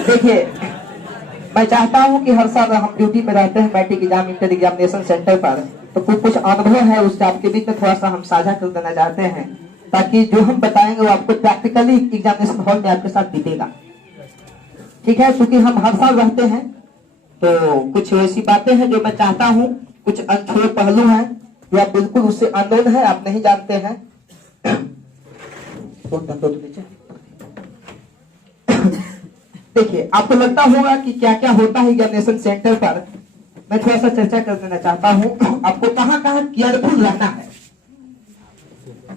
देखिए, मैं चाहता हूं कि हर साल हम ड्यूटी में रहते हैं matric exam inter examination centre पर, तो कुछ अनुभव है उससे आपके बीच में थोड़ा सा हम साझा कर देना चाहते हैं, ताकि जो हम बताएंगे वो आपको प्रैक्टिकली एग्जामिनेशन हॉल में आपके साथ बीतेगा। ठीक है, क्योंकि हम हर साल रहते हैं तो कुछ ऐसी बातें हैं जो मैं चाहता हूं, कुछ अनछुए पहलू हैं जो आप बिल्कुल उससे अननोन है, आप नहीं जानते हैं। देखिए, आपको लगता होगा कि क्या क्या होता है एग्जामिनेशन सेंटर पर। मैं थोड़ा सा चर्चा कर देना चाहता हूं। आपको कहां कहां केयरफुल रहना है।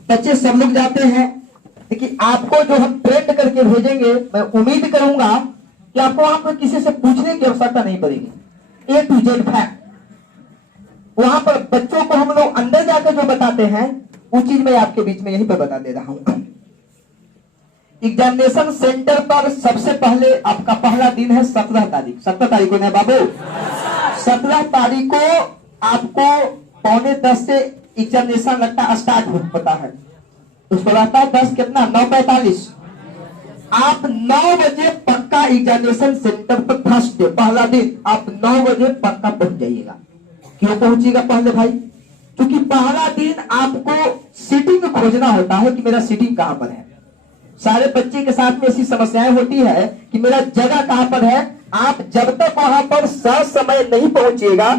बच्चे सब लोग जाते हैं, देखिए आपको जो हम ट्रेंड करके भेजेंगे, मैं उम्मीद करूंगा कि आपको वहां पर किसी से पूछने की आवश्यकता नहीं पड़ेगी। A to Z फैक्ट वहां पर बच्चों को हम लोग अंदर जाकर जो बताते हैं वो चीज मैं आपके बीच में यहीं पर बता दे रहा हूं। एग्जामिनेशन सेंटर पर सबसे पहले आपका पहला दिन है 17 तारीख। 17 तारीख को ना बाबू, 17 तारीख को आपको 9:45 से एग्जामिनेशन लगता स्टार्ट होता है। उसको लगता है 10 कितना 9:45। आप 9 बजे पक्का एग्जामिनेशन सेंटर पर फर्स्ट डे पहला दिन आप 9 बजे पक्का पहुंच जाइएगा। क्यों पहुंचिएगा पहले भाई? क्योंकि पहला दिन आपको सीटिंग खोजना होता है कि मेरा सीटिंग कहां पर है। सारे बच्चे के साथ में ऐसी समस्याएं होती है कि मेरा जगह कहां पर है। आप जब तक वहां पर समय नहीं पहुंचिएगा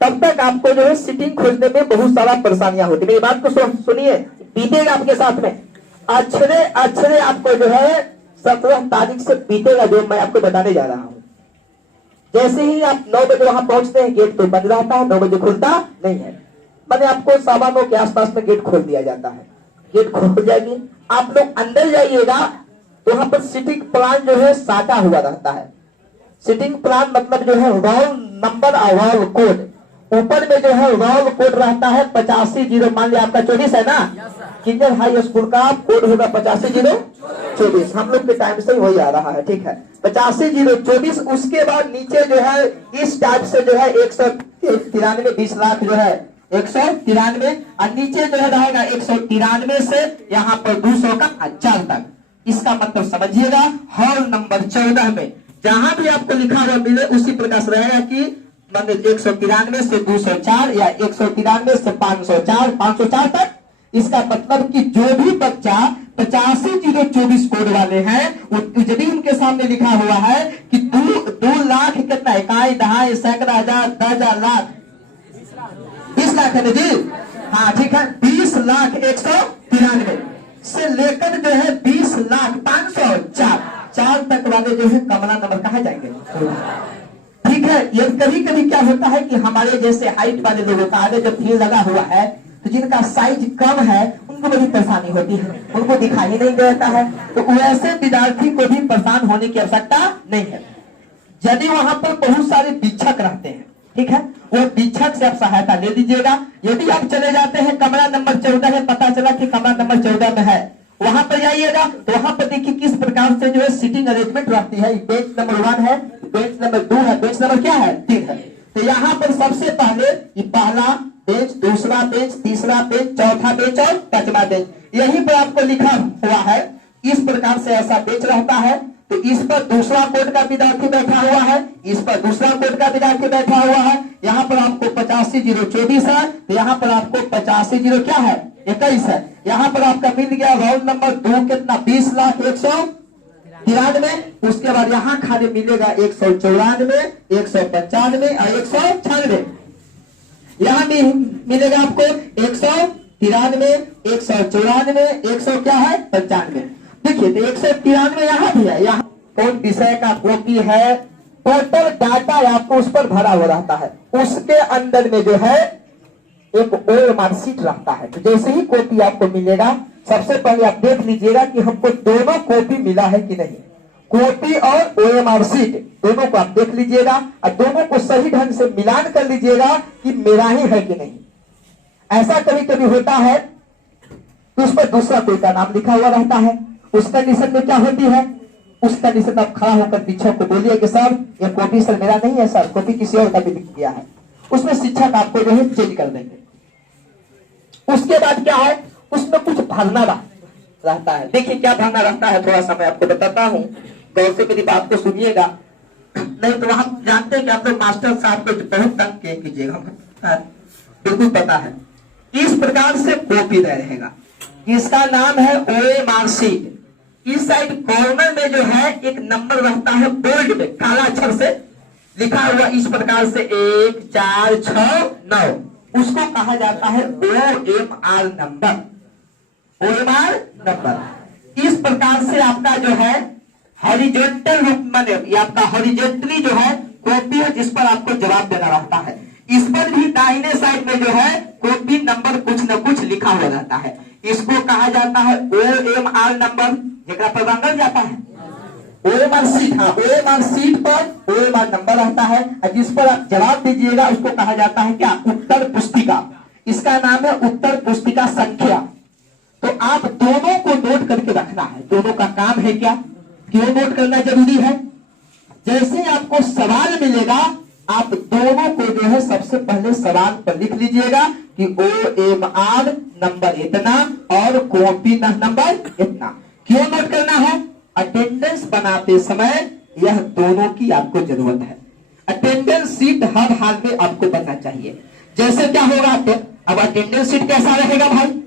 तब तक आपको जो है सीटिंग खोजने में बहुत सारा परेशानियां होती है। मेरी बात को सुनिए, बीतेगा आपके साथ में अक्षरे अक्षरे आपको जो है 17 तारीख से बीतेगा, जो मैं आपको बताने जा रहा हूं। जैसे ही आप 9 बजे वहां पहुंचते हैं गेट तो बंद रहता है, 9 बजे खुलता नहीं है। मैंने आपको 9:15 के आसपास में गेट खोल दिया जाता है। गेट खोल जाएगी, आप लोग अंदर जाइएगा तो वहां पर सीटिंग प्लान जो है साटा हुआ रहता है। सीटिंग प्लान मतलब जो है रोल नंबर और रोल कोड। ऊपर में जो है रोल कोड रहता है 85-0। मान लिया आपका 24 है ना, किंजल हाई स्कूल का कोड होगा 85-0-24। हम लोग के टाइम से वही आ रहा है, ठीक है 85-0-24। उसके बाद नीचे जो है इस टाइप से जो है 193 20 लाख जो है 193 और नीचे जो है रहेगा 193 से यहाँ पर 200 का 4 तक। इसका मतलब समझिएगा हॉल नंबर 14 में जहां भी आपको लिखा हुआ मिले उसी प्रकार से रहेगा कि मतलब 193 से 204 या 193 से 504 504 तक। इसका मतलब कि जो भी बच्चा 85-0-24 कोड वाले हैं यदि उनके सामने लिखा हुआ है कि 2 लाख कितना इकाई दहाई सैकड़ा हजार 10,000 लाख 20 लाख है ना जी, हाँ ठीक है 20,193 से लेकर जो है 20,504 तक वाले जो है कमला नंबर कहा जाएंगे। ठीक है, ये कभी कभी क्या होता है कि हमारे जैसे हाइट वाले लोगों का आगे जब भीड़ लगा हुआ है तो जिनका साइज कम है उनको बड़ी परेशानी होती है, उनको दिखाई नहीं देता है। तो वैसे विद्यार्थी को भी परेशान होने की आवश्यकता नहीं है। यदि वहां पर बहुत सारे शिक्षक रहते हैं, ठीक है, वो शिक्षक से आप सहायता ले लीजिएगा। यदि आप चले जाते हैं कमरा नंबर 14 में, पता चला कि कमरा नंबर 14 में है, वहां पर जाइएगा तो वहां पर देखिए किस प्रकार से जो है सीटिंग अरेंजमेंट रहती है। बेंच नंबर 1 है, बेंच नंबर 2 है, बेंच नंबर क्या है 3 है। तो यहाँ पर सबसे पहले ये पहला बेंच, दूसरा बेंच, तीसरा बेंच, चौथा बेंच और 5वां बेंच, यहीं पर आपको लिखा हुआ है। इस प्रकार से ऐसा बेंच रहता है। तो इस पर दूसरा कोड का विद्यार्थी बैठा हुआ है, इस पर दूसरा कोड का विद्यार्थी बैठा हुआ है। यहाँ पर आपको 85-0-24 है, तो यहाँ पर आपको 85-0 क्या है 21 है। यहाँ पर आपका मिल गया रोल नंबर 2 कितना 20,193। उसके बाद यहाँ खाली मिलेगा 194 195 और 196। यहाँ भी मिलेगा आपको 193 194 100 क्या है 95। देखिए तो 193 यहाँ भी है। यहाँ कौन विषय का कॉपी है, टोटल डाटा आपको उस पर भरा हुआ रहता है। उसके अंदर में जो है एक OMR शीट रहता है। तो जैसे ही कॉपी आपको मिलेगा सबसे पहले आप देख लीजिएगा कि हमको दोनों कॉपी मिला है कि नहीं। कॉपी और OMR शीट दोनों को आप देख लीजिएगा और दोनों को सही ढंग से मिलान कर लीजिएगा कि मेरा ही है कि नहीं। ऐसा कभी कभी होता है तो उस पर दूसरा कोई का नाम लिखा हुआ रहता है। उस कंडीशन में क्या होती है, उस कंडीशन आप खड़ा होकर शिक्षक को बोलिए कि सर ये कॉपी सर मेरा नहीं है, सर कॉपी किसी और का भी लिख दिया है। उसमें शिक्षक आपको जो है चेंज कर देंगे। उसके बाद क्या है, उसमें कुछ भरना रहता है। देखिए क्या भरना रहता है, थोड़ा सा मैं आपको बताता हूँ। गौर से मेरी बात को सुनिएगा, नहीं तो हम जानते हैं कि आप लोग मास्टर साहब को बहुत तंग कीजिएगा, बिल्कुल पता है। इस प्रकार से कॉपी रहेगा, इसका नाम है OMR शीट। इस साइड कॉर्नर में जो है एक नंबर रहता है बोल्ड में काला अक्षर से लिखा हुआ इस प्रकार से 1 4 6 9, उसको कहा जाता है OMR नंबर। OMR नंबर इस प्रकार से आपका जो है हॉरिजॉन्टल रूप में ये आपका हॉरिजॉन्टली जो है कॉपी है, जिस पर आपको जवाब देना रहता है। इस पर भी दाहिने साइड में जो है कॉपी नंबर कुछ न कुछ लिखा हुआ रहता है, इसको कहा जाता है OMR नंबर, जेकरा पर रंगल जाता है OMR शीट। हाँ, OMR शीट पर OMR नंबर रहता है, जिस पर आप जवाब दीजिएगा उसको कहा जाता है क्या, उत्तर पुस्तिका। इसका नाम है उत्तर पुस्तिका संख्या। तो आप दोनों को नोट करके रखना है, दोनों का काम है क्या, क्यों नोट करना जरूरी है। जैसे आपको सवाल मिलेगा आप दोनों को जो है सबसे पहले सवाल पर लिख लीजिएगा कि OMR नंबर इतना और कॉपी नंबर इतना। क्यों नोट करना है, अटेंडेंस बनाते समय यह दोनों की आपको जरूरत है। अटेंडेंस सीट हर हाल में आपको बनना चाहिए। जैसे क्या होगा, अब अटेंडेंस सीट कैसा रहेगा भाई,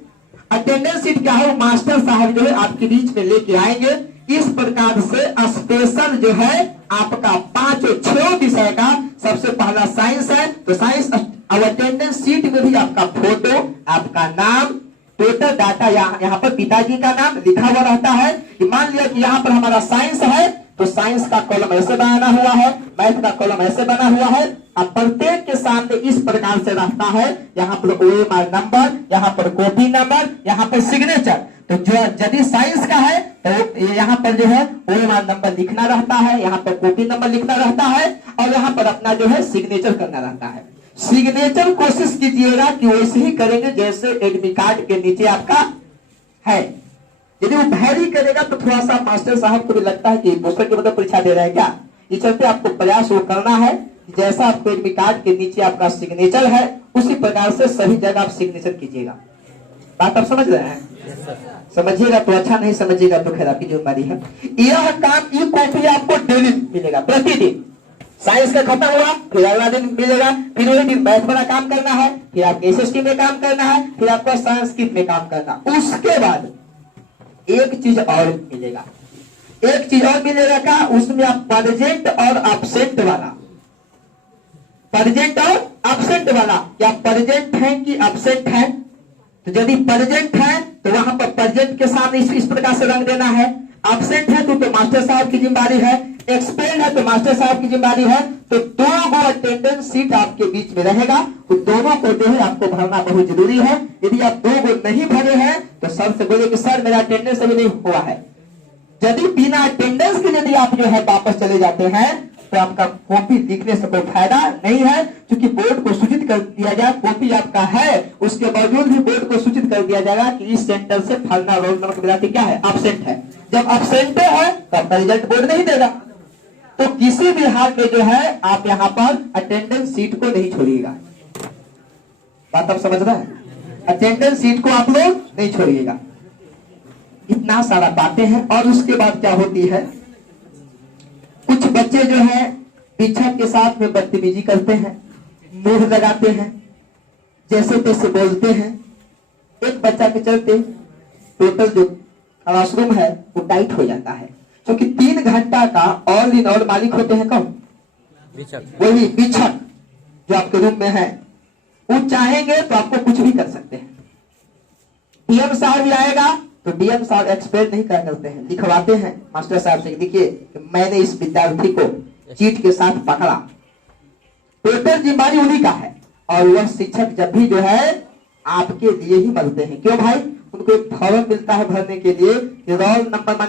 अटेंडेंस सीट क्या है, मास्टर साहब जो है आपके बीच में लेके आएंगे। इस प्रकार से स्पेशल जो है आपका 5-6 विषय का सबसे पहला साइंस है, तो साइंस अब अटेंडेंस सीट में भी आपका फोटो, आपका नाम, टोटल डाटा, यहाँ पर पिताजी का नाम लिखा हुआ रहता है। कि मान लिया कि यहाँ पर हमारा साइंस है तो साइंस का कॉलम ऐसे बनाना हुआ है, मैथ का कॉलम ऐसे बना हुआ है। अब प्रत्येक के सामने इस प्रकार से रहता है, यहाँ पर OMR नंबर, यहाँ पर कॉपी नंबर, यहाँ पर सिग्नेचर। तो जो यदि साइंस का है तो यहाँ पर जो है OMR नंबर लिखना रहता है, यहाँ पर कॉपी नंबर लिखना रहता है, और यहाँ पर अपना जो है सिग्नेचर करना रहता है। सिग्नेचर कोशिश कीजिएगा कि वैसे ही करेंगे जैसे एडमिट कार्ड के नीचे आपका है। यदि वो भैरी करेगा तो थोड़ा सा मास्टर साहब को भी लगता है कि दूसरे के मतलब परीक्षा दे रहे हैं क्या, इस चलते आपको प्रयास वो करना है कि जैसा आपको एडमिट कार्ड के नीचे आपका सिग्नेचर है उसी प्रकार से सभी जगह आप सिग्नेचर कीजिएगा। बात आप समझ रहे हैं? समझिएगा तो अच्छा, नहीं समझिएगा तो खैर आपकी जिम्मेदारी है। यह काम, ये कॉपी आपको डेली मिलेगा, प्रतिदिन। साइंस का खत्म हुआ फिर अगला दिन मिलेगा, फिर वही दिन मैथ वाला काम करना है, फिर आपको SST में काम करना है, फिर आपको संस्कृत में काम करना। उसके बाद एक चीज और मिलेगा, एक चीज और मिलेगा का, उसमें आप प्रेजेंट और एब्सेंट वाला, प्रेजेंट और एब्सेंट वाला, क्या प्रेजेंट है कि एब्सेंट है। तो यदि प्रेजेंट है तो वहां पर प्रेजेंट के सामने इस प्रकार से रंग देना है। एब्सेंट है तो मास्टर साहब की जिम्मेदारी है, एक्सपेंड है तो मास्टर साहब की जिम्मेदारी है। तो 2 गो अटेंडेंस सीट आपके बीच में रहेगा, तो दोनों को जो है आपको भरना बहुत जरूरी है। यदि आप 2 गो नहीं भरे हैं तो सर से बोले कि सर मेरा अटेंडेंस अभी नहीं हुआ है। यदि बिना अटेंडेंस के यदि आप जो है वापस चले जाते हैं तो आपका कॉपी लिखने से कोई फायदा नहीं है, क्योंकि बोर्ड को सूचित कर दिया जाए कॉपी आपका है, उसके बावजूद भी बोर्ड को सूचित कर दिया जाएगा कि इस सेंटर से फलना रोल नंबर का विद्यार्थी क्या है, एब्सेंट है। जब एब्सेंट है तो आपका रिजल्ट बोर्ड नहीं देगा। तो किसी भी हाल में जो है आप यहाँ पर अटेंडेंस सीट को नहीं छोड़िएगा। बात आप समझ रहे हैं? अटेंडेंस सीट को आप लोग नहीं छोड़िएगा। इतना सारा बातें हैं। और उसके बाद क्या होती है, कुछ बच्चे जो है शिक्षक के साथ में बदतमीजी करते हैं, मुंह लगाते हैं, जैसे तैसे बोलते हैं। एक बच्चा के चलते टोटल जो क्लासरूम है वो टाइट हो जाता है, क्योंकि 3 घंटा का ऑल इन ऑल मालिक होते हैं कौन, वही शिक्षक जो आपके रूम में है। वो चाहेंगे तो आपको कुछ भी कर सकते हैं। DM साहब भी आएगा तो DM साहब एक्सप्लेन नहीं कर करते हैं, लिखवाते हैं मास्टर साहब से, देखिए मैंने इस विद्यार्थी को चीट के साथ पकड़ा। टोटल जिम्मेदारी उन्हीं का है, और वह शिक्षक जब भी जो है आपके लिए ही मरते हैं। क्यों भाई, उनको एक फॉर्म मिलता है भरने के लिए, रोल नंबर मान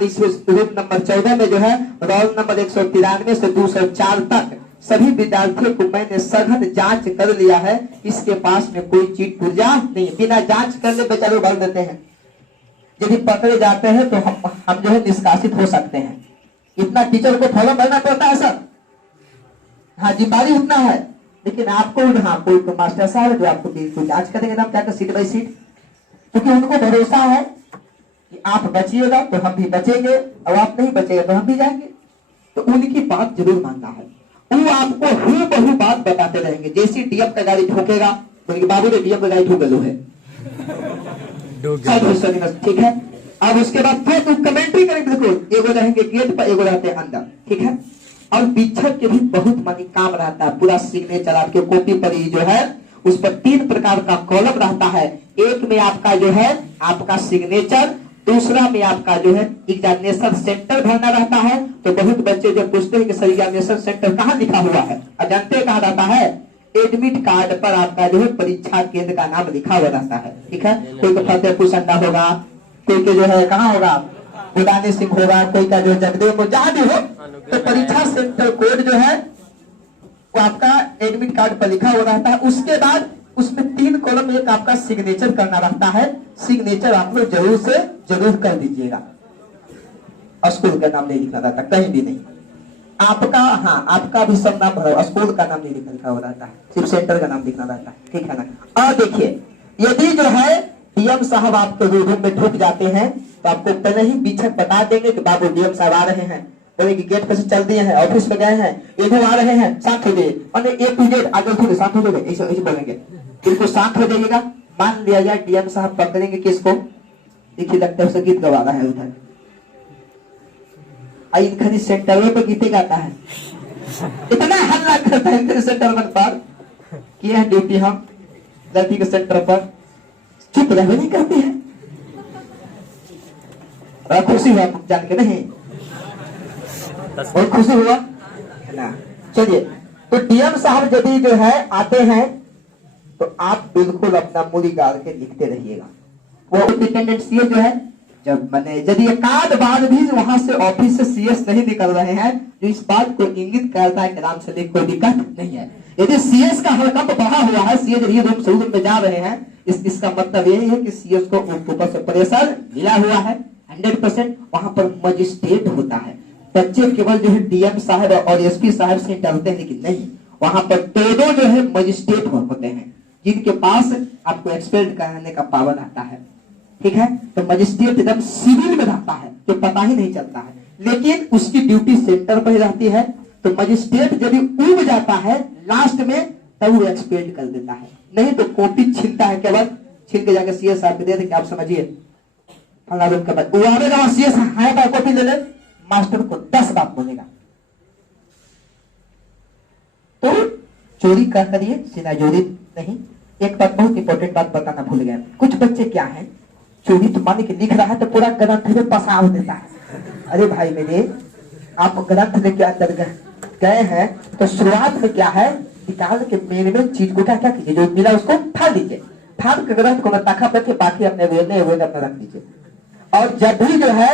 रूम नंबर 14 में जो है रोल नंबर 193 से 204 तक सभी विद्यार्थियों को मैंने सघन जांच कर लिया है, इसके पास में कोई चीट पुर्जा नहीं। बिना जांच करने बेचारे भर देते हैं। यदि पकड़े जाते हैं तो हम जो है निष्कासित हो सकते हैं। इतना टीचर को फॉर्म भरना पड़ता है सर। हाँ, जिम्मेदारी उतना है, लेकिन आपको हाँ कोई मास्टर साहब जो आपको बिल्कुल जांच करेंगे ना, क्या सीट बाई सीट, क्योंकि उनको भरोसा है कि आप बचिएगा तो हम भी बचेंगे, और आप नहीं बचेगा तो हम भी जाएंगे। तो उनकी बात जरूर मानना है। वो आपको हूबहू बात बताते रहेंगे। जैसे डीएम का गाड़ी ठोकेगा तो बाबू ने डीएम का गाड़ी ठोक लो है, ठीक है। अब उसके बाद फिर तुम कमेंट्री करेंगे, देखो एगो रहेंगे गेट पर, एगो रहते हैं अंदर, ठीक है। और पीछे के भी बहुत मानी काम रहता है, पूरा सिग्नेचर आपके कॉपी पर ही जो है उस पर 3 प्रकार का कॉलम रहता है। एक में आपका जो है आपका सिग्नेचर, दूसरा में आपका जो है एग्जामिनेशन सेंटर भरना रहता है। तो बहुत बच्चे जब पूछते हैं कि सर एग्जामिनेशन सेंटर कहाँ लिखा हुआ है, जानते हैं कहाँ रहता है? एडमिट कार्ड पर आपका जो है परीक्षा केंद्र का नाम लिखा हुआ रहता है, ठीक है। कोई का फतेहपुर संडा होगा, कोई के जो है कहाँ होगा बुदानी सिंह होगा, कोई का जो जगदेव हो, जहाँ भी हो, तो परीक्षा सेंटर कोड जो है वो आपका एडमिट कार्ड पर लिखा हुआ रहता है। उसके बाद उसमें 3 कॉलम, एक आपका सिग्नेचर करना रहता है। सिग्नेचर आप लोग जरूर से जरूर कर दीजिएगा। स्कूल का नाम नहीं लिखना रहता कहीं भी नहीं, आपका, हाँ आपका भी सब नाम भरा, स्कूल का नाम नहीं लिखा हुआ रहता है, सिर्फ सेंटर का नाम लिखना रहता है, ठीक है ना। और देखिए यदि जो है डीएम साहब आपके रूम में ढुक जाते हैं तो आपको पहले ही पीछे बता देंगे कि बाबू डीएम साहब आ रहे हैं, बोलेंगे गेट पे से चल दिए हैं, ऑफिस में गए हैं, इधर आ रहे हैं, शांत हो जाइए, और ए टू जेड आगे थोड़े शांत हो जाएगा, ऐसे बोलेंगे, बिल्कुल शांत हो जाइएगा। मान लिया जाए डीएम साहब पकड़ेंगे किसको, देखिए लगता है उसे गीत गवा रहा है उधर, इनखनी सेंटर पे गीते गाता है, इतना हल्ला करता है इनखनी सेंटर पर, किया है ड्यूटी हम लड़की के सेंटर पर, चुप रहने नहीं करते हैं। खुशी हुआ जान के नहीं, बहुत खुशी हुआ ना। चलिए, तो डीएम साहब यदि जो है आते हैं तो आप बिल्कुल अपना मूली गाड़ के लिखते रहिएगा। वो डिपेंडेंट सीएस जो है, जब मैंने यदि एकाध बार भी वहां से ऑफिस से सीएस नहीं निकल रहे हैं, जो इस बात को इंगित करता है कि आराम से लिख, कोई दिक्कत नहीं है। यदि सीएस का हड़कंप बढ़ा हुआ है, सीएस यदि रूम में जा रहे हैं, इसका मतलब यही है कि सीएस को ऊपर से प्रेशर मिला हुआ है 100%। वहां पर मजिस्ट्रेट होता है, बच्चे केवल जो है डीएम साहब और एसपी साहब से डरते हैं, लेकिन नहीं, वहां पर दोनों जो है मजिस्ट्रेट होते हैं जिनके पास आपको एक्सपेल्ड कराने का पावर आता है, ठीक है। तो मजिस्ट्रेट एकदम सिविल में रहता है, तो पता ही नहीं चलता है, लेकिन उसकी ड्यूटी सेंटर पर ही रहती है। तो मजिस्ट्रेट जब उब जाता है लास्ट में, तब वो एक्सपेल्ड कर देता है, नहीं तो कॉपी छीनता है, केवल छीन के जाके सीएस साहब को दे देंगे, आप समझिए फला रूम के बाद वो आवेगा, सीएस आएगा कॉपी ले ले, मास्टर को 10 बात बोलेगा। तो चोरी कर करिए, सीधा चोरी नहीं। एक बात बहुत इंपॉर्टेंट बात बताना भूल गया, कुछ बच्चे क्या है, चोरी तो मान के लिख रहा है तो पूरा ग्रंथ में पसाव देता है। अरे भाई मेरे, आप ग्रंथ लेके अंदर गए हैं तो शुरुआत में क्या है, निकाल के मेन में चीज को क्या कीजिए, जो मिला उसको फाड़ दीजिए, फाड़ के ग्रंथ को ताखा रखे, बाकी अपने वेले अपने रख दीजिए। और जब भी जो है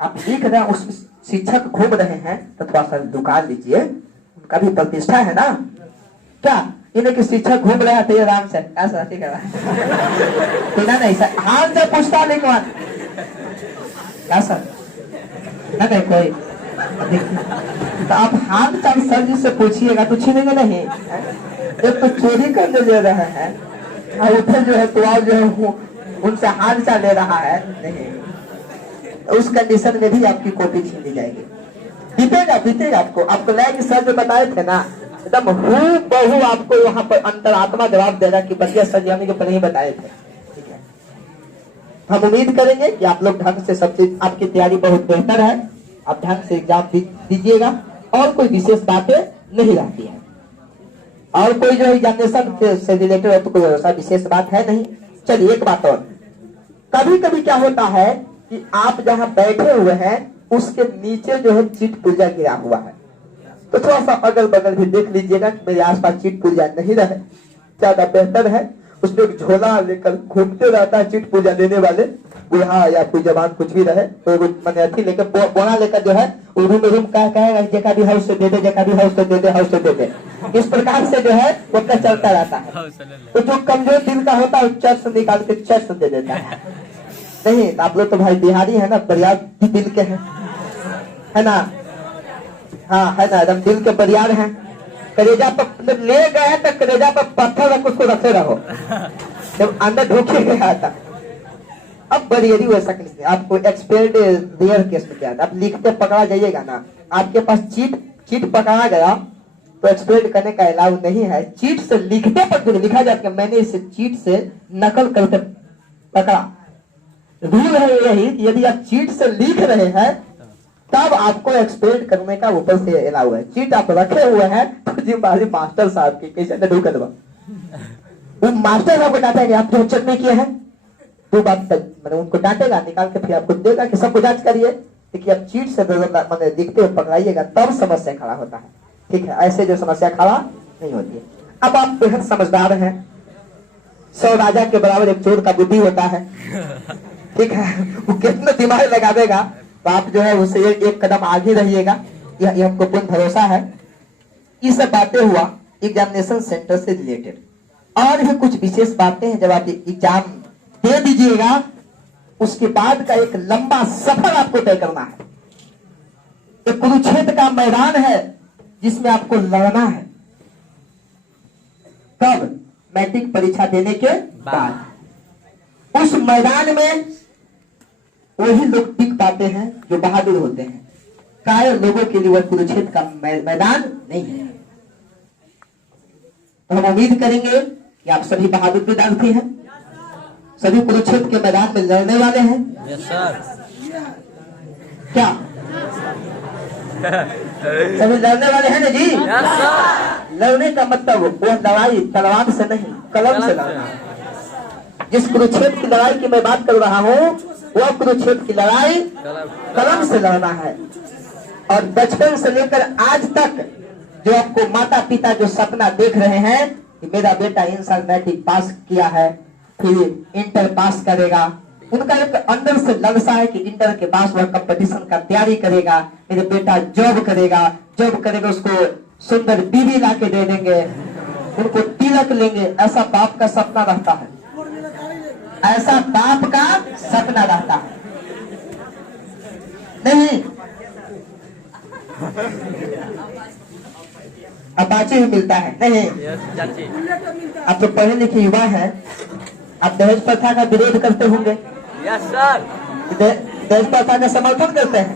आप लिख रहे हैं, उस शिक्षक घूम रहे हैं तो थोड़ा सा दुकान लीजिए, उनका भी प्रतिष्ठा है ना। क्या इन्हें कि शिक्षक घूम रहे हैं तो आराम से ऐसा ठीक है नहीं सर, हाथ से पूछता नहीं कौन क्या सर नहीं कोई, तो आप हाथ का सर जी से पूछिएगा तो छीनेंगे नहीं। एक तो चोरी करने ले रहे हैं और उधर जो है तो आप जो है उनसे हाथ सा ले रहा है, नहीं उस कंडीशन में भी आपकी कॉपी छीन ली जाएगी। बीतेगा आपको लगे कि सर जो बताए थे ना, एकदम हूबहू आपको यहाँ पर अंतरात्मा जवाब देगा कि बच्चे सजाने के नहीं बताए थे, ठीक है। हम उम्मीद करेंगे कि आप लोग ढंग से सब चीज, आपकी तैयारी बहुत बेहतर है, आप ढंग से एग्जाम दीजिएगा और कोई विशेष बातें नहीं रहती है। और कोई जो एग्जामिनेशन से रिलेटेड है तो कोई ऐसा विशेष बात है नहीं। चलिए एक बात और, कभी कभी क्या होता है कि आप जहाँ बैठे हुए हैं उसके नीचे जो है चीट पुर्जा गिरा हुआ है, तो थोड़ा सा अगल बगल भी देख लीजिएगा कि मेरे आसपास चीट पुर्जा नहीं रहे, ज्यादा बेहतर है। उसमें एक झोला लेकर घूमते रहता है चीट पुर्जा लेने वाले, बूढ़ा या कोई जवान कुछ भी रहे, तो मैंने अथी लेकर बोना लेकर जो है रूम कहेगा जगह भी हाउस से दे दे, जगह भी हाउस से दे दे, हाउस से दे दे, इस प्रकार से जो है वो चलता रहता है। तो जो कमजोर दिल का होता है चर्च से निकाल के चर्च से दे देता है। नहीं आप लोग तो भाई बिहारी है ना, बरियार दिल के है ना, हाँ है ना, एकदम दिल के बरियार हैं। कलेजा पर ले गए तो कलेजा पर पत्थर रख उसको रखे रहो, जब अंदर ढोके गया था। अब बरियरी वैसा नहीं, आपको एक्सपेल्ड रेयर केस में क्या है, आप लिखते पकड़ा जाइएगा ना आपके पास चीट चीट पकड़ा गया तो एक्सप्लेन करने का अलाउ नहीं है। चीट से लिखते पर जो लिखा जाता है मैंने इसे चीट से नकल करके पकड़ा। रूल है यही कि यदि आप चीट से लिख रहे हैं तब आपको एक्सप्लेन करने का ऊपर से अलाउ है। चीट आप रखे हुए हैं तो जिम्मेदारी मास्टर साहब की कैसे ढूंढ कर वो मास्टर साहब को डांटेंगे आप जो चेक नहीं किए हैं दो बात मैंने उनको डांटेगा निकाल के फिर आपको देगा कि सबको जांच करिए देखिए आप चीट से मैंने दिखते हुए पकड़ाइएगा तब समस्या खड़ा होता है। ठीक है, ऐसे जो समस्या खड़ा नहीं होती है। अब आप बेहद समझदार हैं। 100 राजा के बराबर एक चोर का बुद्धि होता है। ठीक है, वो कितना दिमाग लगा देगा तो आप जो है उससे एक कदम आगे रहिएगा, यह हमको पूर्ण भरोसा है। ये सब बातें हुआ एग्जामिनेशन सेंटर से रिलेटेड। और भी कुछ विशेष बातें हैं जब आप एग्जाम दे दीजिएगा उसके बाद का एक लंबा सफर आपको तय करना है। एक कुरुक्षेत्र का मैदान है जिसमें आपको लड़ना है। कब? मैट्रिक परीक्षा देने के बाद। उस मैदान में वही लोग टिक पाते हैं जो बहादुर होते हैं। कायर लोगों के लिए वह कुरुक्षेत्र का मैदान नहीं है। तो हम उम्मीद करेंगे कि आप सभी बहादुर विद्यार्थी हैं, सभी कुरुक्षेत्र के मैदान में लड़ने वाले हैं। Yes sir. क्या सभी लड़ने वाले हैं ना जी? Yes sir. लड़ने का मतलब वो लड़ाई तलवार से नहीं कलम से लड़ना। जिस कुरुक्षेत्र की लड़ाई की मैं बात कर रहा हूँ वह कुरुक्षेत्र की लड़ाई कलम से लड़ना है। और बचपन से लेकर आज तक जो आपको माता पिता जो सपना देख रहे हैं कि मेरा बेटा इन साल मैट्रिक पास किया है फिर इंटर पास करेगा, उनका एक अंदर से ललसा है कि इंटर के पास वह कंपटीशन का तैयारी करेगा, मेरे बेटा जॉब करेगा उसको सुंदर बीवी ला के दे देंगे, उनको तिलक लेंगे। ऐसा बाप का सपना रहता है, ऐसा बाप का सपना रहता है। नहीं अपाचे ही मिलता है नहीं। आप तो पढ़े लिखे युवा हैं, आप दहेज प्रथा का विरोध करते होंगे। Yes sir. दहेज प्रथा का समर्थन करते हैं।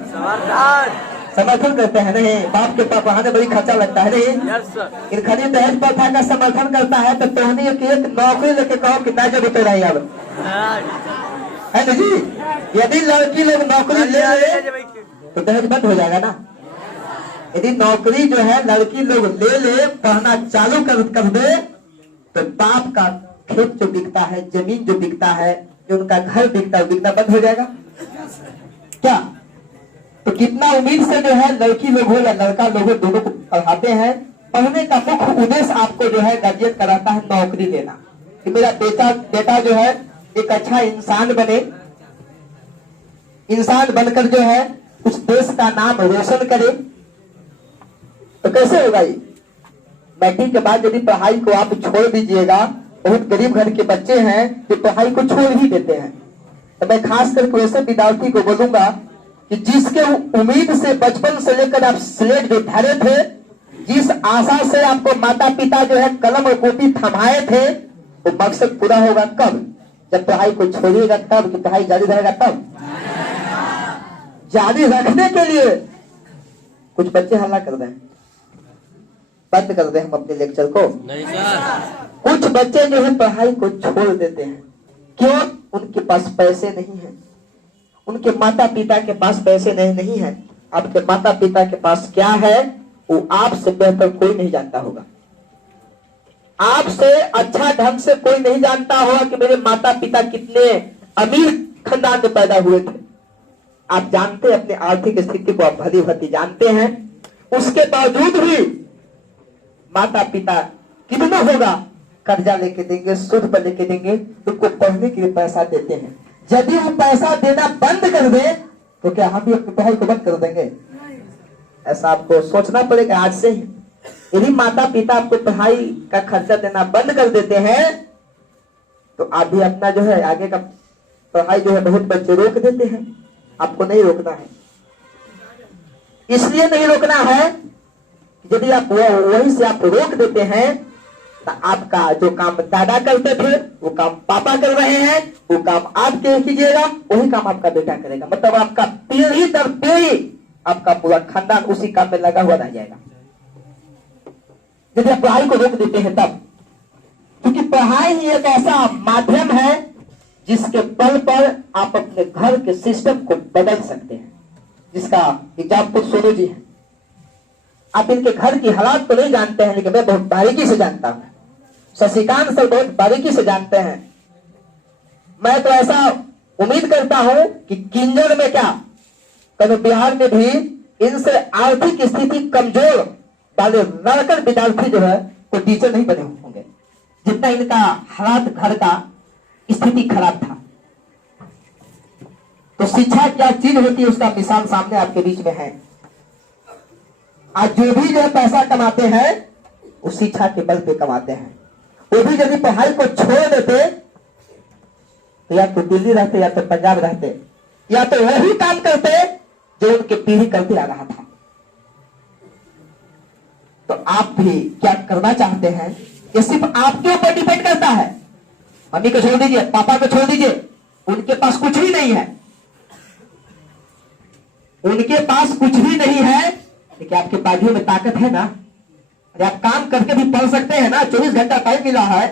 समर्थन करते हैं नहीं। बाप के पास वहां बड़ी खर्चा लगता है नहीं। Yes sir. खाली दहेज प्रथा का समर्थन करता है तो तोहनी एक नौकरी लेके कहो कितना जब उतर रही अब है ना जी। यदि लड़की लोग नौकरी ले तो दहेज बंद हो जाएगा ना। यदि नौकरी जो है लड़की लोग ले पढ़ना चालू कर दे तो बाप का खेत जो बिकता है, जमीन जो बिकता है, जो उनका घर बिकता है, बिकना बंद हो जाएगा क्या? तो कितना उम्मीद से जो है लड़की लोग हो या लड़का लोग हो दोनों को पढ़ाते हैं। पढ़ने का मुख्य उद्देश्य आपको जो है गार्जियन कराता है नौकरी देना कि मेरा बेटा जो है एक अच्छा इंसान बने, इंसान बनकर जो है उस देश का नाम रोशन करे। तो कैसे होगा ये? मैट्रिक के बाद यदि पढ़ाई को आप छोड़ दीजिएगा, बहुत गरीब घर के बच्चे हैं जो पढ़ाई को छोड़ ही देते हैं। तो मैं खास करके वैसे विद्यार्थी को बोलूंगा कि जिसके उम्मीद से बचपन से लेकर आप स्लेट जो धरे थे, जिस आशा से आपको माता पिता जो है कलम और कॉपी थमाए थे, वो मकसद पूरा होगा कब? जब पढ़ाई को छोड़िएगा तब कि पढ़ाई जारी रहेगा तब। जारी रखने के लिए कुछ बच्चे हल्ला कर रहे हैं, बंद कर दे हम अपने लेक्चर को। नहीं सर। कुछ बच्चे जो है पढ़ाई को छोड़ देते हैं। क्यों? उनके पास पैसे नहीं है, उनके माता पिता के पास पैसे नहीं है। आपके माता पिता के पास क्या है वो आपसे बेहतर कोई नहीं जानता होगा। आपसे अच्छा ढंग से कोई नहीं जानता होगा कि मेरे माता पिता कितने अमीर खानदान में पैदा हुए थे। आप जानते हैं अपने आर्थिक स्थिति को, आप भली भांति जानते हैं। उसके बावजूद भी माता पिता कितना होगा कर्जा लेके देंगे, सूद पर लेके देंगे, तुमको पढ़ने के लिए पैसा देते हैं। यदि वो पैसा देना बंद कर दे तो क्या हम भी अपनी पढ़ाई को बंद कर देंगे? ऐसा आपको सोचना पड़ेगा आज से ही। यदि माता पिता आपको पढ़ाई का खर्चा देना बंद कर देते हैं तो आप भी अपना जो है आगे का पढ़ाई जो है बहुत बच्चे रोक देते हैं। आपको नहीं रोकना है। इसलिए नहीं रोकना है, यदि आप वहीं से आप रोक देते हैं तो आपका जो काम दादा करते थे वो काम पापा कर रहे हैं, वो काम आप कीजिएगा, वही काम आपका बेटा करेगा। मतलब आपका पीढ़ी दर पीढ़ी आपका पूरा खानदान उसी काम में लगा हुआ रह जाएगा यदि आप पढ़ाई को रोक देते हैं तब। क्योंकि पढ़ाई ही एक ऐसा माध्यम है जिसके बल पर आप अपने घर के सिस्टम को बदल सकते हैं, जिसका एग्जाम्पल सोनू जी है। आप इनके घर की हालात तो नहीं जानते हैं, लेकिन मैं बहुत बारीकी से जानता हूं। शशिकांत सर बहुत बारीकी से जानते हैं। मैं तो ऐसा उम्मीद करता हूं कि किंजर में क्या कभी बिहार में भी इनसे आर्थिक स्थिति कमजोर वाले लड़कर विद्यार्थी जो है वो टीचर नहीं बने होंगे, जितना इनका हालात घर का स्थिति खराब था। तो शिक्षा क्या चीज होती है उसका मिसाल सामने आपके बीच में है। आज जो भी जो पैसा कमाते हैं वो शिक्षा के बल पे कमाते हैं। वो भी यदि पढ़ाई को छोड़ देते तो या तो दिल्ली रहते या तो पंजाब रहते या तो वही काम करते जो उनके पीढ़ी करते आ रहा था। तो आप भी क्या करना चाहते हैं ये सिर्फ आपके ऊपर डिपेंड करता है। मम्मी को छोड़ दीजिए, पापा को छोड़ दीजिए, उनके पास कुछ भी नहीं है, उनके पास कुछ भी नहीं है, लेकिन आपके पार्टियों में ताकत है ना। अरे आप काम करके भी पढ़ सकते हैं ना। 24 घंटा टाइम मिला है।